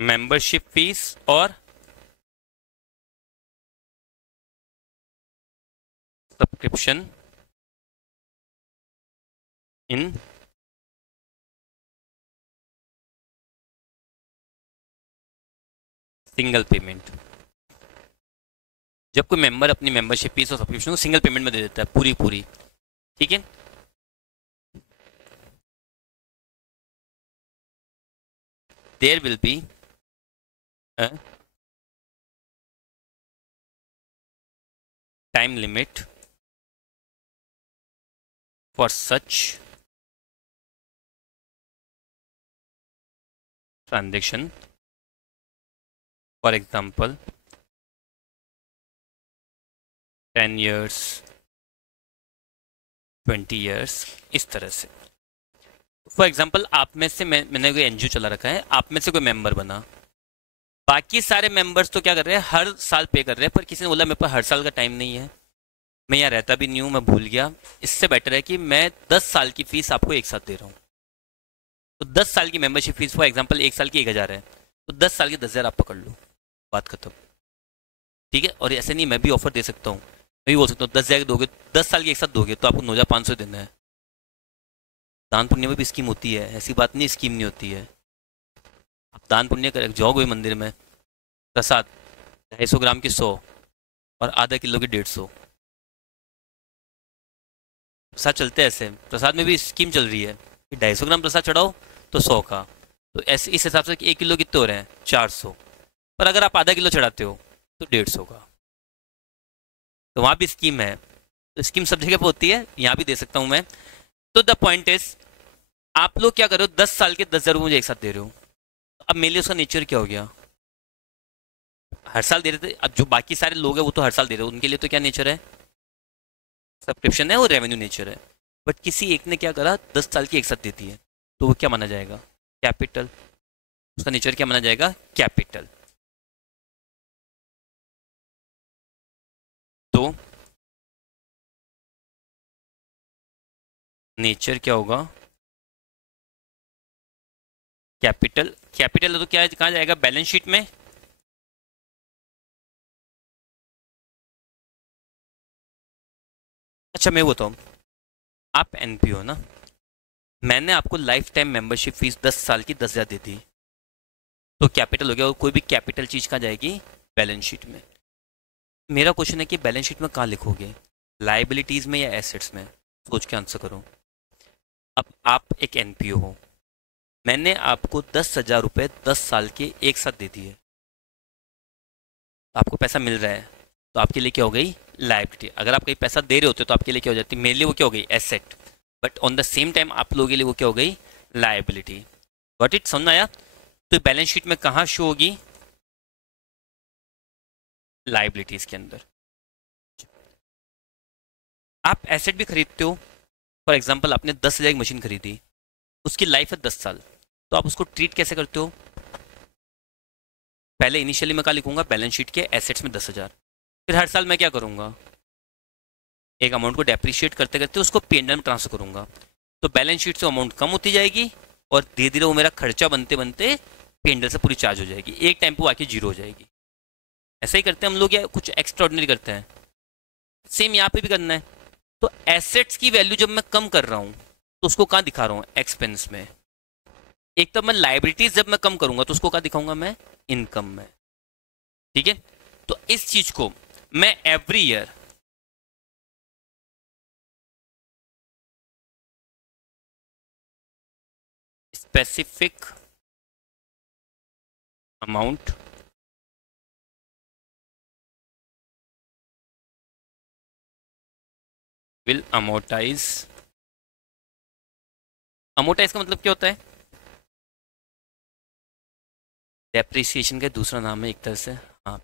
membership fees और सब्सक्रिप्शन इन सिंगल पेमेंट। जब कोई मेंबर अपनी मेंबरशिप फीस और सब्सक्रिप्शन को सिंगल पेमेंट में दे देता है पूरी पूरी, ठीक है, there will be a time limit for such transaction, for example 10 years 20 years, इस तरह से। फॉर एग्जाम्पल आप में से मैंने कोई एनजीओ चला रखा है, आप में से कोई मेंबर बना, बाकी सारे मेंबर्स तो क्या कर रहे हैं, हर साल पे कर रहे हैं, पर किसी ने बोला मेरे पास हर साल का टाइम नहीं है, मैं यहाँ रहता भी नहीं हूँ, मैं भूल गया, इससे बेटर है कि मैं 10 साल की फीस आपको एक साथ दे रहा हूँ। तो 10 साल की मेंबरशिप फीस फॉर एग्जाम्पल एक साल की 1,000 है, तो 10 साल की 10,000 आप पकड़ लो, बात खत्म। ठीक है, और ऐसे नहीं मैं भी ऑफर दे सकता हूँ, मैं भी बोल सकता हूँ 10,000 दोगे, 10 साल की एक साथ दोगे तो आपको 9,500 देना है। दान पुण्य में भी स्कीम होती है, ऐसी बात नहीं स्कीम नहीं होती है। आप दान पुण्य कर जाओ कोई मंदिर में, प्रसाद 250 ग्राम की 100 और आधा किलो की 150, प्रसाद चलते हैं ऐसे, प्रसाद में भी स्कीम चल रही है कि 250 ग्राम प्रसाद चढ़ाओ तो 100 का, तो ऐसे इस हिसाब से कि 1 किलो कितने हो रहे हैं 400, पर अगर आप आधा किलो चढ़ाते हो तो 150 का, तो वहाँ भी स्कीम है। तो स्कीम सब जगह पे होती है, यहाँ भी दे सकता हूँ मैं। तो द पॉइंट इज, आप लोग क्या कर रहे हो, 10 साल के 10,000 मुझे एक साथ दे रहे हो, अब मेरे लिए उसका नेचर क्या हो गया, हर साल दे रहे थे, अब जो बाकी सारे लोग हैं वो तो हर साल दे रहे हो, उनके लिए तो क्या नेचर है, सब्सक्रिप्शन है और रेवेन्यू नेचर है। बट किसी एक ने क्या करा, 10 साल की एक साथ देती है, तो वो क्या माना जाएगा, कैपिटल, उसका नेचर क्या माना जाएगा, कैपिटल। तो नेचर क्या होगा, कैपिटल। कैपिटल तो क्या कहाँ जाएगा, बैलेंस शीट में। अच्छा मैं बताऊँ, आप एनपीओ ना, मैंने आपको लाइफ टाइम मेंबरशिप फीस 10 साल की 10,000 दे दी, तो कैपिटल हो गया, और कोई भी कैपिटल चीज कहाँ जाएगी, बैलेंस शीट में। मेरा क्वेश्चन है कि बैलेंस शीट में कहाँ लिखोगे, लाइबिलिटीज में या एसेट्स में, सोच के आंसर करो। अब आप एक एनपीओ हो, मैंने आपको 10,000 रुपये 10 साल के एक साथ दे दिए, आपको पैसा मिल रहा है, तो आपके लिए क्या हो गई, लाइबिलिटी। अगर आप कहीं पैसा दे रहे होते तो आपके लिए क्या हो जाती, मेरे लिए वो क्या हो गई, asset, but on the same time आप लोगों के लिए वो क्या हो गई, लाइबिलिटी। गॉट इट, समझ आया। तो बैलेंस शीट में कहाँ शो होगी, लाइबिलिटीज के अंदर। आप एसेट भी खरीदते हो, फॉर एग्जाम्पल आपने 10,000 की मशीन खरीदी, उसकी लाइफ है 10 साल, तो आप उसको ट्रीट कैसे करते हो, पहले इनिशियली मैं क्या लिखूंगा, बैलेंस शीट के एसेट्स में 10,000, फिर हर साल मैं क्या करूंगा, एक अमाउंट को डेप्रिशिएट करते करते उसको पीएनएल में ट्रांसफर करूंगा, तो बैलेंस शीट से अमाउंट कम होती जाएगी, और धीरे धीरे वो मेरा खर्चा बनते बनते पीएनएल से पूरी चार्ज हो जाएगी, एक टाइम पे आके जीरो हो जाएगी। ऐसा ही करते हैं हम लोग, या कुछ एक्स्ट्रा ऑर्डिनरी करते हैं, सेम यहाँ पे भी करना है। तो एसेट्स की वैल्यू जब मैं कम कर रहा हूँ, तो उसको कहाँ दिखा रहा हूँ, एक्सपेंस में। एक तब मैं लाइबिलिटीज जब मैं कम करूंगा, तो उसको कहाँ दिखाऊंगा मैं, इनकम में। ठीक है, तो इस चीज को मैं every year specific amount will amortise. Amortise का मतलब क्या होता है, डेप्रिसिएशन का दूसरा नाम है एक तरह से। हाँ,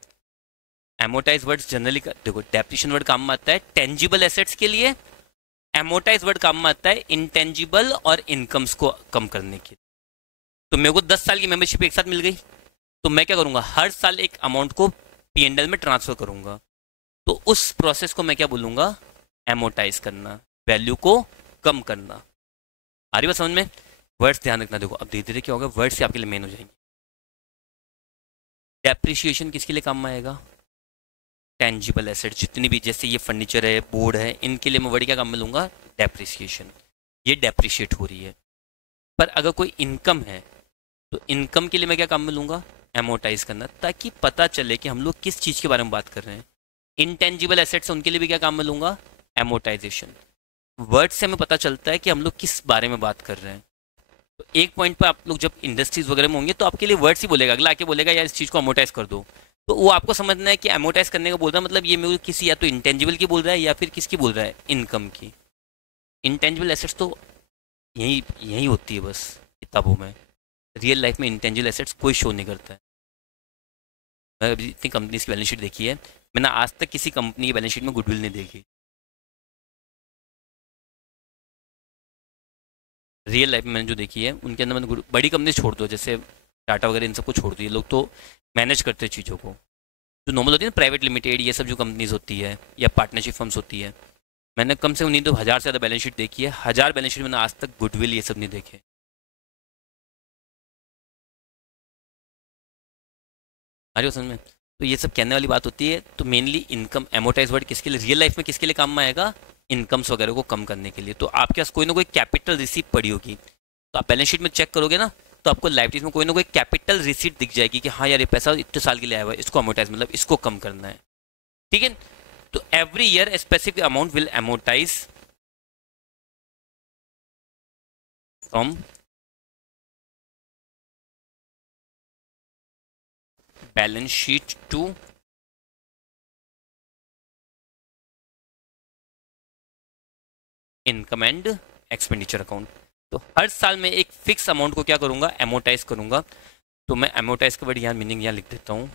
एमोटाइज वर्ड जनरली देखो, डेप्रिसिएशन वर्ड काम में आता है टेंजिबल एसेट्स के लिए, एमोटाइज वर्ड काम में आता है इंटेंजिबल और इनकम्स को कम करने के लिए। तो मेरे को 10 साल की मेंबरशिप एक साथ मिल गई, तो मैं क्या करूंगा, हर साल एक अमाउंट को पीएनएल में ट्रांसफर करूंगा, तो उस प्रोसेस को मैं क्या बोलूंगा, एमोटाइज करना, वैल्यू को कम करना। आ रही बात समझ में। वर्ड्स ध्यान रखना, देखो अब धीरे धीरे क्या होगा, वर्ड्स आपके लिए मेन हो जाएंगे। डेप्रिशिएशन किसके लिए काम में आएगा, टेंजिबल एसेट जितनी भी, जैसे ये फर्नीचर है, बोर्ड है, इनके लिए मैं वर्ड क्या काम में लूंगा, डेप्रिसिएशन, ये डेप्रिशिएट हो रही है। पर अगर कोई इनकम है, तो इनकम के लिए मैं क्या काम में लूंगा, एमोटाइज करना, ताकि पता चले कि हम लोग किस चीज़ के बारे में बात कर रहे हैं। इंटेंजिबल एसेट्स उनके लिए भी क्या काम में लूंगा, एमोटाइजेशन। वर्ड से हमें पता चलता है कि हम लोग किस बारे में बात कर रहे हैं। तो एक पॉइंट पर आप लोग जब इंडस्ट्रीज वगैरह में होंगे, तो आपके लिए वर्ड्स ही बोलेगा, अगला आके बोलेगा यार इस चीज़ को अमोटाइज कर दो, तो वो आपको समझना है कि एमोटाइज करने का बोल रहा है मतलब ये मेरे को किसी या तो इंटेंजिबल की बोल रहा है, या फिर किसकी बोल रहा है, इनकम की। इंटेंजिबल एसेट्स तो यही यही होती है बस किताबों में, रियल लाइफ में इंटेंजिबल एसेट्स कोई शो नहीं करता है। मैं अभी इतनी कंपनीज की बैलेंस शीट देखी है, मैंने आज तक किसी कंपनी की बैलेंस शीट में गुडविल नहीं देखी। रियल लाइफ में मैंने जो देखी है उनके अंदर मैंने बड़ी कंपनी छोड़ दो, जैसे टाटा वगैरह, इन सबको छोड़ दो, ये लोग तो मैनेज करते हैं चीज़ों को। जो नॉर्मल होती है ना, प्राइवेट लिमिटेड, ये सब जो कंपनीज होती है या पार्टनरशिप फर्म्स होती है, मैंने कम से कम नहीं तो 1,000 से ज़्यादा बैलेंस शीट देखी है, 1,000 बैलेंस शीट मैंने आज तक गुडविल ये सब नहीं देखे। अरे वो समझ में। तो ये सब कहने वाली बात होती है, तो मेनली इनकम एमोटाइज वर्ड किसके लिए, रियल लाइफ में किसके लिए काम में आएगा, इनकम्स वगैरह को कम करने के लिए। तो आपके पास कोई ना कोई कैपिटल रिसीट पड़ी होगी, तो आप बैलेंस शीट में चेक करोगे ना, तो आपको लाइबिलिटीज में कोई ना कोई कैपिटल रिसीट दिख जाएगी कि हाँ यार ये पैसा इतने साल के लिए आया हुआ है, इसको अमोटाइज मतलब इसको कम करना है। ठीक है, तो every year specific amount will amortise from balance sheet to income and expenditure account. तो हर साल में एक फिक्स अमाउंट को क्या करूंगा, एमोटाइज करूंगा। तो मैं एमोटाइज का वर्ड यहाँ मीनिंग यहाँ लिख देता हूँ,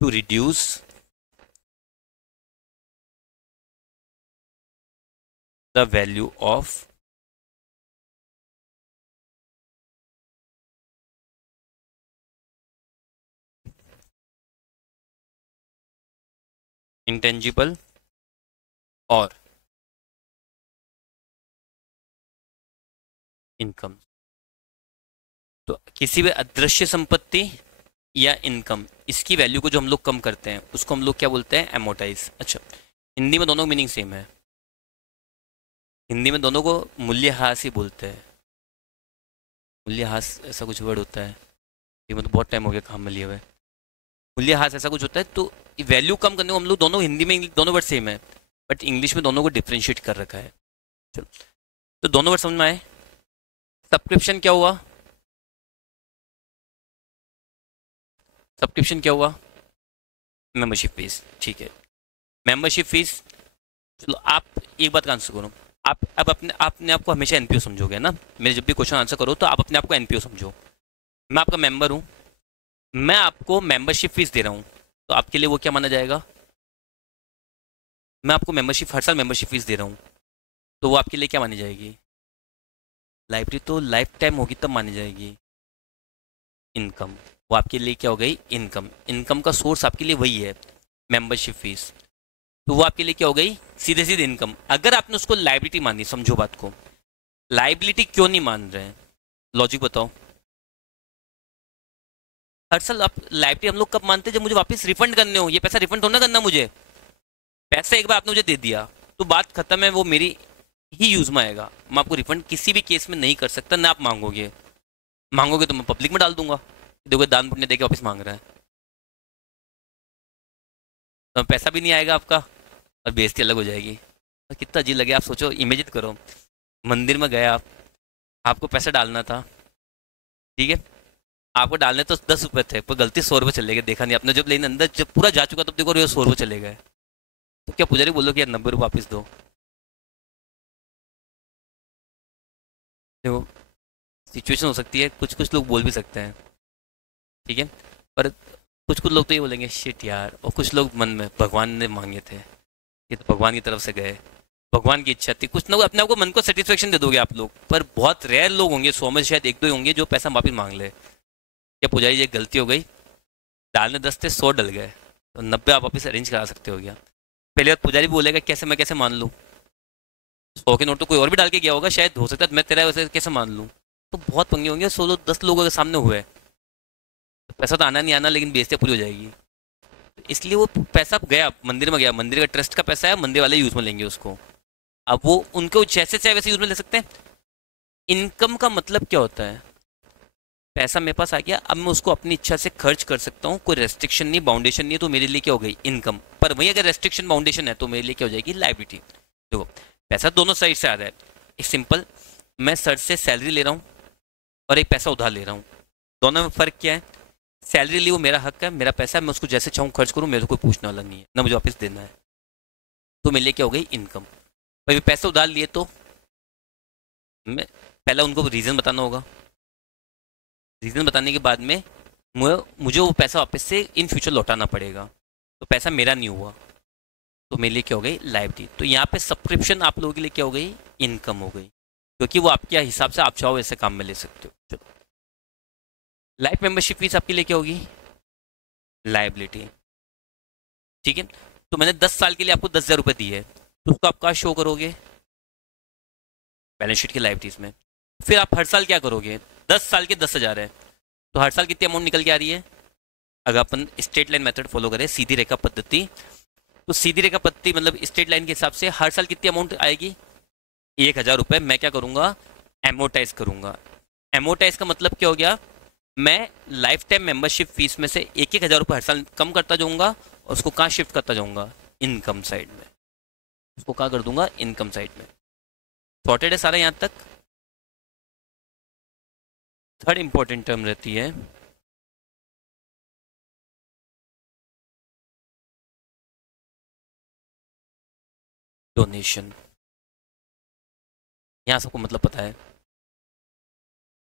to reduce the value of intangible और इनकम। तो किसी भी अदृश्य संपत्ति या इनकम, इसकी वैल्यू को जो हम लोग कम करते हैं उसको हम लोग क्या बोलते हैं, एमोटाइज। अच्छा, हिंदी में दोनों मीनिंग सेम है, हिंदी में दोनों को मूल्यह्रास ही बोलते हैं। मूल्यह्रास ऐसा कुछ वर्ड होता है, ये मतलब बहुत टाइम हो गया काम में लिए हुए। मूल्यह्रास ऐसा कुछ होता है, तो वैल्यू कम करने को हम लोग दोनों, हिंदी में दोनों वर्ड सेम है, बट इंग्लिश में दोनों को डिफ्रेंशिएट कर रखा है। चलो, तो दोनों वर्ड समझ में आए। सब्सक्रिप्शन क्या हुआ, सब्सक्रिप्शन क्या हुआ, मेंबरशिप फीस, ठीक है। मेंबरशिप फीस, चलो आप एक बात का आंसर करो। आप अब अपने आप को हमेशा एनपीओ समझोगे ना, मेरे जब भी क्वेश्चन आंसर करो तो आप अपने आप को एनपीओ समझो। मैं आपका मेंबर हूँ, मैं आपको मेंबरशिप फीस दे रहा हूँ, तो आपके लिए वो क्या माना जाएगा, मैं आपको मेंबरशिप, हर साल मेंबरशिप फीस दे रहा हूँ, तो वो आपके लिए क्या मानी जाएगी, लाइब्रेरी तो लाइफ टाइम होगी तब मानी जाएगी। इनकम, वो आपके लिए क्या हो गई, इनकम। इनकम का सोर्स आपके लिए वही है, मेंबरशिप फीस, तो वो आपके लिए क्या हो गई, सीधे सीधे इनकम। अगर आपने उसको लाइबिलिटी मानी, समझो बात को, लाइबिलिटी क्यों नहीं मान रहे हैं, लॉजिक बताओ। हर साल आप लाइबिलिटी हम लोग कब मानते हैं, जब मुझे वापस रिफंड करने हो, ये पैसा रिफंड थोड़ा ना करना मुझे, पैसा एक बार आपने मुझे दे दिया तो बात खत्म है, वो मेरी ही यूज में आएगा। मैं आपको रिफंड किसी भी केस में नहीं कर सकता, ना आप मांगोगे, मांगोगे तो मैं पब्लिक में डाल दूंगा, देखो दान पुण्य देके वापस मांग रहा है, तो पैसा भी नहीं आएगा आपका और बेइज्जती अलग हो जाएगी। तो कितना अजीब लगे, आप सोचो, इमेजिन करो, मंदिर में गए आप, आपको पैसा डालना था, ठीक है, आपको डालने तो 10 रुपए थे, पर गलती 100 रुपये चले गए, देखा नहीं आपने, जब लेकिन अंदर जब पूरा जा चुका तब देखो 100 रुपये चले गए, तो क्या पुजारी बोलो कि यार 90 रुपये वापस दो। देखो, सिचुएशन हो सकती है, कुछ कुछ लोग बोल भी सकते हैं, ठीक है, पर कुछ कुछ लोग तो ये बोलेंगे शिट यार, और कुछ लोग मन में भगवान ने मांगे थे, ये तो भगवान की तरफ से गए, भगवान की इच्छा थी, कुछ ना कुछ अपने आप को मन को सेटिस्फेक्शन दे दोगे आप लोग। पर बहुत रेयर लोग होंगे, 100 में शायद एक दो ही होंगे जो पैसा वापिस मांग ले, क्या पुजारी जी गलती हो गई, डालने 10 थे 100 डल गए, तो 90 आप वापिस अरेंज करा सकते हो क्या। पहले बार पुजारी बोलेगा कैसे, मैं कैसे मान लूँ, 100 के नोट तो कोई और भी डाल के गया होगा, शायद हो सकता है मैं तेरा वैसे कैसे मान लूँ, तो बहुत पंगे होंगे। 100 10 लोगों के सामने हुए, पैसा तो आना नहीं आना, लेकिन बेइज्जती पूरी हो जाएगी, इसलिए वो पैसा गया मंदिर में, गया मंदिर का ट्रस्ट का पैसा है, मंदिर वाले यूज में लेंगे उसको, अब वो उनको जैसे चाहे वैसे यूज में ले सकते हैं। इनकम का मतलब क्या होता है, पैसा मेरे पास आ गया, अब मैं उसको अपनी इच्छा से खर्च कर सकता हूँ, कोई रेस्ट्रिक्शन नहीं, बाउंडेशन नहीं है, तो मेरे लिए क्या हो गई, इनकम। पर वही अगर रेस्ट्रिक्शन बाउंडेशन है तो मेरे लिए क्या हो जाएगी, लाइबिलिटी। देखो, पैसा दोनों साइड से आ रहा है, एक सिंपल, मैं सर से सैलरी ले रहा हूँ और एक पैसा उधार ले रहा हूँ, दोनों में फर्क क्या है, सैलरी ली वो मेरा हक है, मेरा पैसा है, मैं उसको जैसे चाहूँ खर्च करूँ, मेरे को कोई पूछने वाला नहीं है, ना मुझे वापस देना है, तो मेरे लिए क्या हो गई, इनकम। भाई पैसे उधार लिए तो मैं पहले उनको रीज़न बताना होगा, रीज़न बताने के बाद में मुझे वो पैसा वापस से इन फ्यूचर लौटाना पड़ेगा, तो पैसा मेरा नहीं हुआ, तो मेरे लिए क्या हो गई, लाइबिलिटी। तो यहाँ पे सब्सक्रिप्शन आप लोगों के लिए क्या हो गई, इनकम हो गई, क्योंकि वो आपके हिसाब से आप चाहो वैसे काम में ले सकते हो। चलो, लाइफ मेंबरशिप फीस आपके लिए क्या होगी, लाइबिलिटी, ठीक है। तो मैंने 10 साल के लिए आपको 10,000 रुपये दिए है, तो उसको आप कहाँ शो करोगे, बैलेंस शीट की लाइबिलिटीज में। फिर आप हर साल क्या करोगे, 10 साल के 10,000 है, तो हर साल कितनी अमाउंट निकल के आ रही है, अगर अपन स्ट्रेट लाइन मेथड फॉलो करें, सीधी रेखा पद्धति, तो सीधी रेखा पद्धति मतलब स्ट्रेट लाइन के हिसाब से हर साल कितनी अमाउंट आएगी, 1,000 रुपये। मैं क्या करूंगा, एमोटाइज करूंगा। एमोटाइज का मतलब क्या हो गया, मैं लाइफ टाइम मेंबरशिप फीस में से 1,000 रुपये हर साल कम करता जाऊंगा, और उसको कहाँ शिफ्ट करता जाऊंगा, इनकम साइड में, उसको कहाँ कर दूंगा, इनकम साइड में। सॉर्टेड है सारा यहाँ तक। थर्ड इंपॉर्टेंट टर्म रहती है डोनेशन, यहाँ सबको मतलब पता है।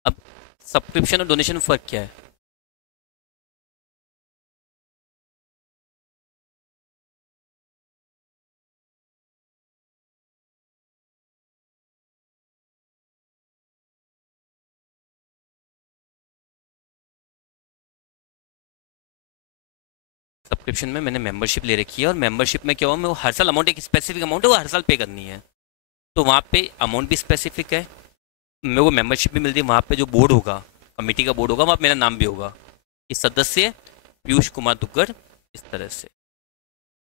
अब सब्सक्रिप्शन और डोनेशन में फर्क क्या है, सब्सक्रिप्शन में मैंने मेंबरशिप ले रखी है, और मेंबरशिप में क्या हुआ, मैं वो हर साल अमाउंट, एक स्पेसिफिक अमाउंट है वो हर साल पे करनी है, तो वहाँ पे अमाउंट भी स्पेसिफिक है, मेरे को मेंबरशिप भी मिलती है, वहाँ पे जो बोर्ड होगा, कमेटी का बोर्ड होगा, वहाँ पे मेरा नाम भी होगा, कि सदस्य पीयूष कुमार दुग्गड़, इस तरह से।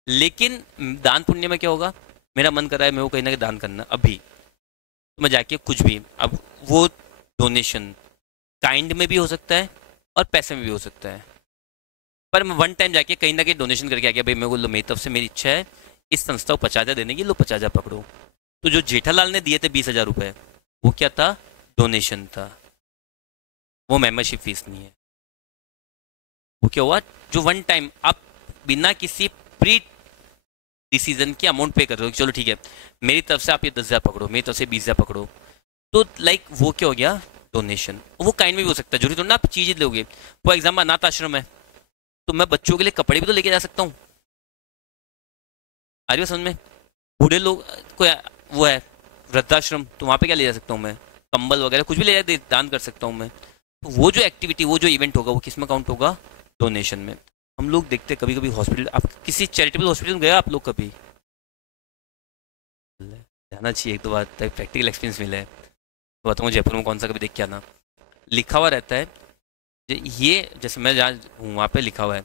लेकिन दान पुण्य में क्या होगा, मेरा मन कर रहा है मेरे को कहीं ना कहीं दान करना अभी, तो मैं जाके कुछ भी, अब वो डोनेशन काइंड में भी हो सकता है और पैसे में भी हो सकता है, पर मैं वन टाइम जाके कहीं ना कहीं डोनेशन करके आ गया, भाई मेरे को लो, मेरी तरफ से मेरी इच्छा है इस संस्था को 50,000 देने की, लो 50,000 पकड़ो। तो जो जेठालाल ने दिए थे 20,000 रुपए, वो क्या था, डोनेशन था, वो मेंबरशिप फीस नहीं है। वो क्या हुआ, जो वन टाइम आप बिना किसी प्री डिसीजन के अमाउंट पे कर रहे हो, चलो ठीक है मेरी तरफ से आप ये 10,000 पकड़ो, मेरी तरफ से 20,000 पकड़ो, तो लाइक वो क्या हो गया, डोनेशन। वो काइंड में भी हो सकता है, जरूरी तो ना आप चीज लोगे। फॉर एग्जाम्पल अनाथ आश्रम है, तो मैं बच्चों के लिए कपड़े भी तो लेके जा सकता हूँ, आ रही हो समझ में। बूढ़े लोग को वो है वृद्धाश्रम, तो वहाँ पे क्या ले जा सकता हूँ मैं, कंबल वगैरह कुछ भी ले जा दान कर सकता हूँ मैं। तो वो जो एक्टिविटी, वो जो इवेंट होगा, वो किस में काउंट होगा, डोनेशन में। हम लोग देखते हैं कभी कभी हॉस्पिटल, आप किसी चैरिटेबल हॉस्पिटल में गए आप लोग कभी, जाना चाहिए एक दो बार, प्रैक्टिकल एक्सपीरियंस मिला है। तो बताऊँ जयपुर में कौन सा, कभी देख के आना, लिखा हुआ रहता है ये, जैसे मैं जहाँ हूँ वहाँ पे लिखा हुआ है,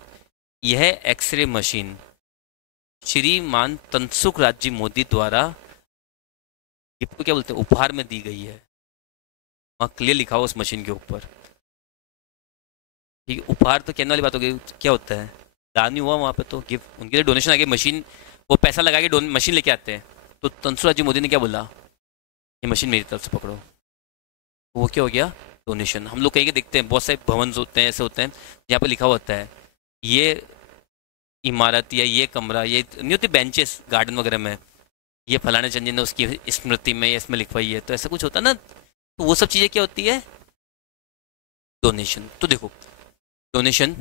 यह एक्सरे मशीन श्रीमान तनसुख राज जी मोदी द्वारा गिफ्ट को क्या बोलते हैं, उपहार में दी गई है। वहाँ क्लियर लिखा हुआ उस मशीन के ऊपर, ठीक है। उपहार तो कहने वाली बात हो गई, क्या होता है, दान ही हुआ वहाँ पे, तो गिफ्ट उनके लिए डोनेशन आ गई, मशीन वो पैसा लगा के मशीन लेके आते हैं। तो तनसुख राज जी मोदी ने क्या बोला, ये मशीन मेरी तरफ से पकड़ो, तो वो क्या हो गया, डोनेशन। हम लोग कहीं के देखते हैं बहुत सारे भवन होते हैं, ऐसे होते हैं जहाँ पे लिखा हुआ होता है ये इमारत या ये कमरा, ये नहीं होती बेंचेस गार्डन वगैरह में, ये फलाने चंदे ने उसकी स्मृति में इसमें लिखवाई है, तो ऐसा कुछ होता है ना। तो वो सब चीज़ें क्या होती है, डोनेशन। तो देखो डोनेशन,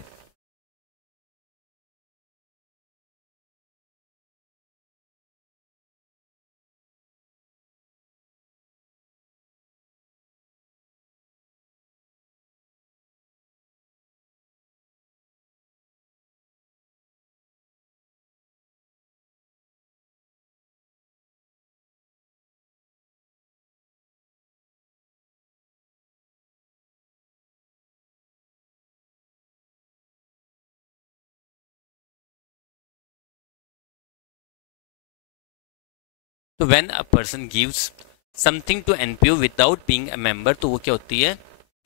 तो when a person gives something to NPO without being a member, तो वो क्या होती है,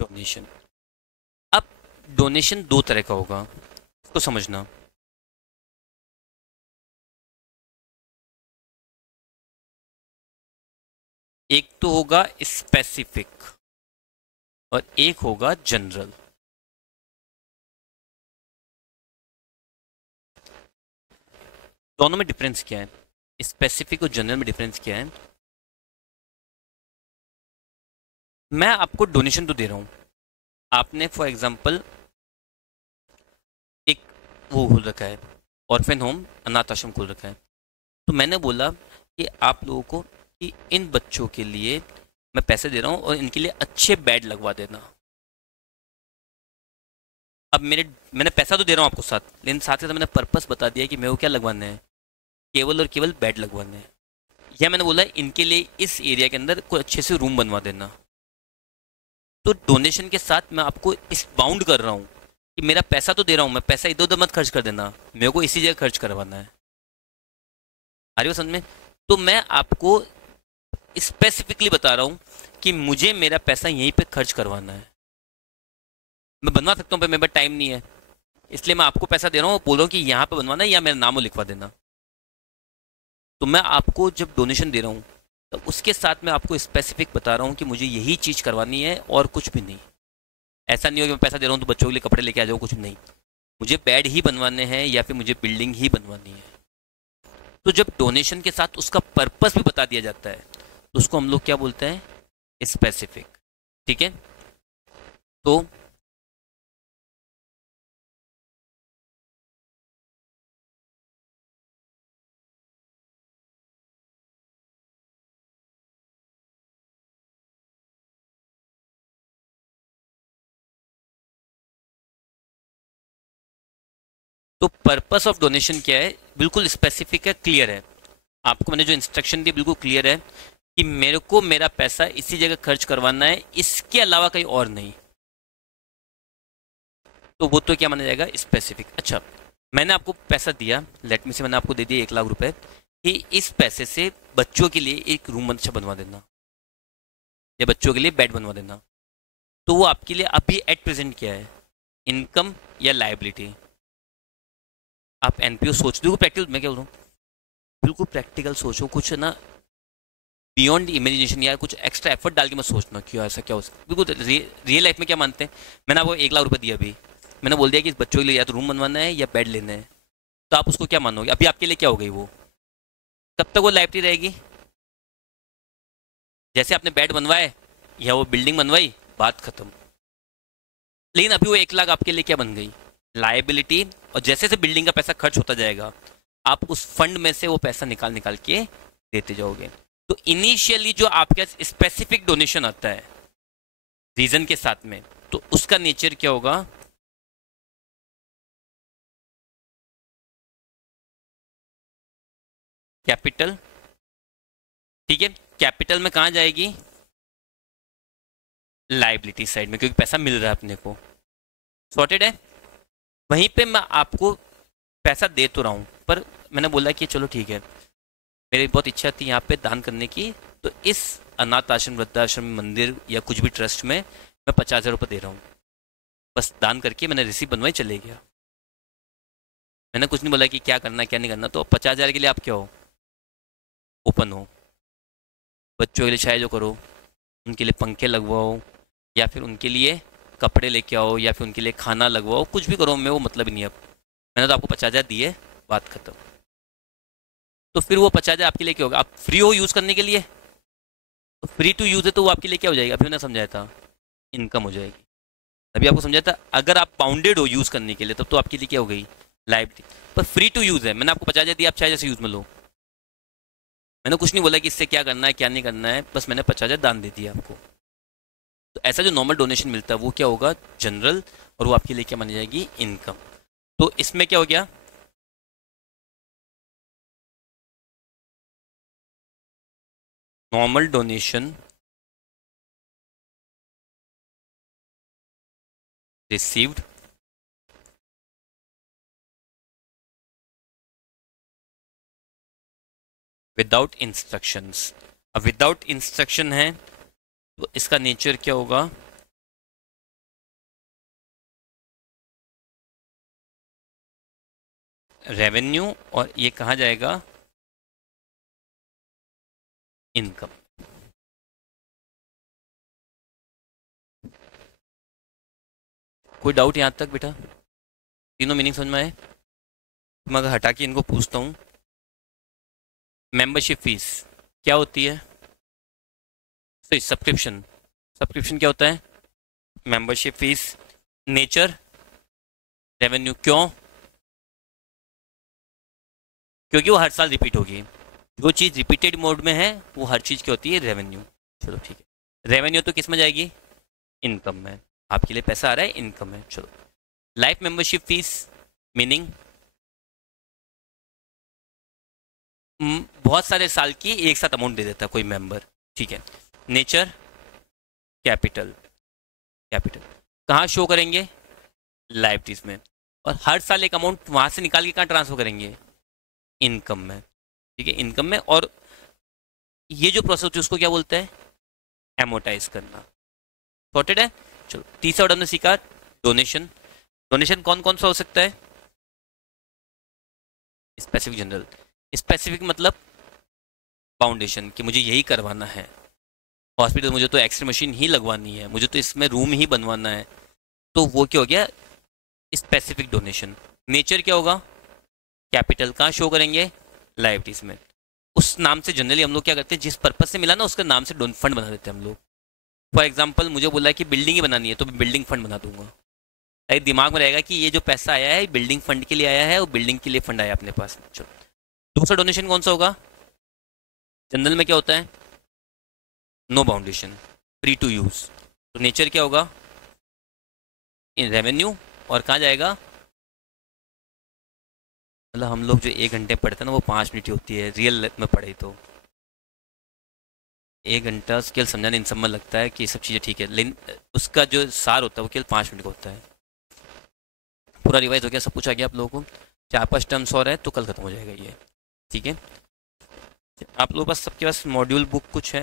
डोनेशन। अब डोनेशन दो तरह का होगा, इसको समझना। एक तो होगा स्पेसिफिक और एक होगा जनरल। दोनों में डिफरेंस क्या है, स्पेसिफिक और जनरल में डिफरेंस क्या है। मैं आपको डोनेशन तो दे रहा हूँ, आपने फॉर एग्जांपल एक वो खोल रखा है, ऑर्फेन होम, अनाथ आश्रम खोल रखा है, तो मैंने बोला कि आप लोगों को कि इन बच्चों के लिए मैं पैसे दे रहा हूँ और इनके लिए अच्छे बेड लगवा देना। अब मैंने पैसा तो दे रहा हूँ आपको साथ, लेकिन साथ ही साथ मैंने पर्पस बता दिया कि मेरे को क्या लगवाना है, केवल और केवल बेड लगवाने हैं। या मैंने बोला इनके लिए इस एरिया के अंदर कोई अच्छे से रूम बनवा देना। तो डोनेशन के साथ मैं आपको इस बाउंड कर रहा हूँ कि मेरा पैसा तो दे रहा हूँ, मैं पैसा इधर उधर मत खर्च कर देना, मेरे को इसी जगह खर्च करवाना है। आ रही हो समझ में। तो मैं आपको स्पेसिफिकली बता रहा हूँ कि मुझे मेरा पैसा यहीं पे खर्च करवाना है। मैं बनवा सकता हूँ पर मेरे पास टाइम नहीं है, इसलिए मैं आपको पैसा दे रहा हूँ, बोल रहा हूँ कि यहाँ पे बनवाना है या मेरा नाम लिखवा देना। तो मैं आपको जब डोनेशन दे रहा हूँ, तो उसके साथ मैं आपको स्पेसिफिक बता रहा हूँ कि मुझे यही चीज़ करवानी है और कुछ भी नहीं। ऐसा नहीं हो कि मैं पैसा दे रहा हूँ तो बच्चों के लिए कपड़े लेके आ जाओ, कुछ नहीं। मुझे बेड ही बनवाने हैं या फिर मुझे बिल्डिंग ही बनवानी है। तो जब डोनेशन के साथ उसका पर्पस भी बता दिया जाता है, तो उसको हम लोग क्या बोलते हैं, स्पेसिफिक। ठीक है। तो पर्पस ऑफ डोनेशन क्या है, बिल्कुल स्पेसिफिक है, क्लियर है। आपको मैंने जो इंस्ट्रक्शन दी बिल्कुल क्लियर है कि मेरे को मेरा पैसा इसी जगह खर्च करवाना है, इसके अलावा कहीं और नहीं। तो वो तो क्या माना जाएगा, स्पेसिफिक। अच्छा, मैंने आपको पैसा दिया, लेट मी से मैंने आपको दे दिया 1 लाख रुपए कि इस पैसे से बच्चों के लिए एक रूम अच्छा बनवा देना या बच्चों के लिए बेड बनवा देना। तो वो आपके लिए अभी एट प्रेजेंट क्या है, इनकम या लायबिलिटी? आप एनपीओ सोच दो प्रैक्टिकल, मैं क्या बोल रहा हूँ, बिल्कुल प्रैक्टिकल सोचो, कुछ ना बियॉन्ड इमेजिनेशन या कुछ एक्स्ट्रा एफर्ट डाल के मत सोचना कि ऐसा क्या हो सकता है। बिल्कुल रियल लाइफ में क्या मानते हैं, मैंने आपको 1 लाख रुपए दिया अभी, मैंने बोल दिया कि इस बच्चों के लिए या तो रूम बनवाना है या बेड लेना है, तो आप उसको क्या मानोगे? अभी आपके लिए क्या हो गई वो? कब तक वो लाइबिलिटी रहेगी? जैसे आपने बेड बनवाए या वो बिल्डिंग बनवाई, बात खत्म। लेकिन अभी वो 1 लाख आपके लिए क्या बन गई, लायबिलिटी। और जैसे जैसे बिल्डिंग का पैसा खर्च होता जाएगा, आप उस फंड में से वो पैसा निकाल निकाल के देते जाओगे। तो इनिशियली जो आपके स्पेसिफिक डोनेशन आता है रीजन के साथ में, तो उसका नेचर क्या होगा, कैपिटल। ठीक है, कैपिटल में कहाँ जाएगी, लाइबिलिटी साइड में, क्योंकि पैसा मिल रहा है अपने को। सॉर्टेड है। वहीं पे मैं आपको पैसा दे तो रहा हूँ, पर मैंने बोला कि चलो ठीक है, मेरी बहुत इच्छा थी यहाँ पे दान करने की, तो इस अनाथ आश्रम, वृद्धाश्रम, मंदिर या कुछ भी ट्रस्ट में मैं 50,000 रुपये दे रहा हूँ। बस दान करके मैंने रिसीप बनवाई, चले गया। मैंने कुछ नहीं बोला कि क्या करना क्या नहीं करना। तो 50,000 के लिए आप क्या हो, ओपन हो। बच्चों के लिए चाहे जो करो, उनके लिए पंखे लगवाओ या फिर उनके लिए कपड़े लेके आओ या फिर उनके लिए खाना लगवाओ, कुछ भी करो, मैं वो मतलब ही नहीं। अब मैंने तो आपको 50,000 दिए, बात खत्म। तो फिर वो 50,000 आपके लिए क्या होगा, आप फ्री हो यूज़ करने के लिए, तो फ्री टू यूज़ है, तो वो आपके लिए क्या हो जाएगा, अभी मैंने समझाया था, इनकम हो जाएगी। अभी आपको समझाया था, अगर आप बाउंडेड हो यूज़ करने के लिए, तब तो आपके लिए क्या हो गई, लाइबिलिटी। पर फ्री टू यूज़ है, मैंने आपको 50,000 दिया, आप चाहे जैसे यूज़ में लो। मैंने कुछ नहीं बोला कि इससे क्या करना है क्या नहीं करना है, बस मैंने 50,000 दान दे दिया आपको। तो ऐसा जो नॉर्मल डोनेशन मिलता है वो क्या होगा, जनरल, और वो आपके लिए क्या मानी जाएगी, इनकम। तो इसमें क्या हो गया, normal donation received without instructions. अब विदाउट इंस्ट्रक्शन है तो इसका नेचर क्या होगा, रेवेन्यू, और ये कहाँ जाएगा, इनकम। कोई डाउट यहाँ तक बेटा, तीनों मीनिंग समझ में आए? मैं अगर हटा के इनको पूछता हूँ, मेंबरशिप फीस क्या होती है, सॉरी सब्सक्रिप्शन, सब्सक्रिप्शन क्या होता है, मेंबरशिप फीस। Nature, revenue. क्यों, क्योंकि वो हर साल रिपीट होगी। जो चीज़ रिपीटेड मोड में है वो हर चीज़ की होती है रेवेन्यू। चलो ठीक है, रेवेन्यू तो किस में जाएगी, इनकम में। आपके लिए पैसा आ रहा है, इनकम है। चलो, लाइफ मेंबरशिप फीस, मीनिंग बहुत सारे साल की एक साथ अमाउंट दे देता है कोई मेंबर। ठीक है। Nature, capital. कैपिटल कहाँ शो करेंगे, लाइबिलिटीज में। और हर साल एक अमाउंट वहां से निकाल के कहाँ ट्रांसफर करेंगे, इनकम में। ठीक है, इनकम में। और ये जो प्रोसेस होती है उसको क्या बोलते हैं, एमोटाइज करना। सॉर्टेड है। चलो, तीसरा वर्ड हमने सीखा, डोनेशन। डोनेशन कौन कौन सा हो सकता है, स्पेसिफिक, जनरल। स्पेसिफिक मतलब फाउंडेशन, कि मुझे यही करवाना है, हॉस्पिटल मुझे तो एक्सरे मशीन ही लगवानी है, मुझे तो इसमें रूम ही बनवाना है, तो वो क्या हो गया, स्पेसिफिक डोनेशन। नेचर क्या होगा, कैपिटल कहाँ शो करेंगे, लाइबिलिटीज में। उस नाम से जनरली हम लोग क्या करते हैं, जिस पर्पज से मिला ना उसका नाम से फंड बना देते हैं हम लोग। फॉर एग्जाम्पल मुझे बोला है कि बिल्डिंग ही बनानी है, तो मैं बिल्डिंग फंड बना दूंगा। ताकि दिमाग में रहेगा कि ये जो पैसा आया है बिल्डिंग फंड के लिए आया है, और बिल्डिंग के लिए फंड आया अपने पास। चलो, दूसरा डोनेशन कौन सा होगा, जनरल में क्या होता है, no boundation, free to use. तो नेचर क्या होगा, इन रेवेन्यू, और कहाँ जाएगा, मतलब हम लोग जो 1 घंटे पढ़ते हैं ना वो 5 मिनट ही होती है, रियल में पढ़े तो 1 घंटा स्केल समझाने इन सब में लगता है कि ये सब चीज़ें ठीक है, लेकिन उसका जो सार होता है वो केवल 5 मिनट का होता है। पूरा रिवाइज हो गया, सब कुछ आ गया आप लोगों को। 4-5 टर्म्स और है तो कल खत्म हो जाएगा ये। ठीक है, आप लोगों के पास, सबके पास मॉड्यूल बुक कुछ है?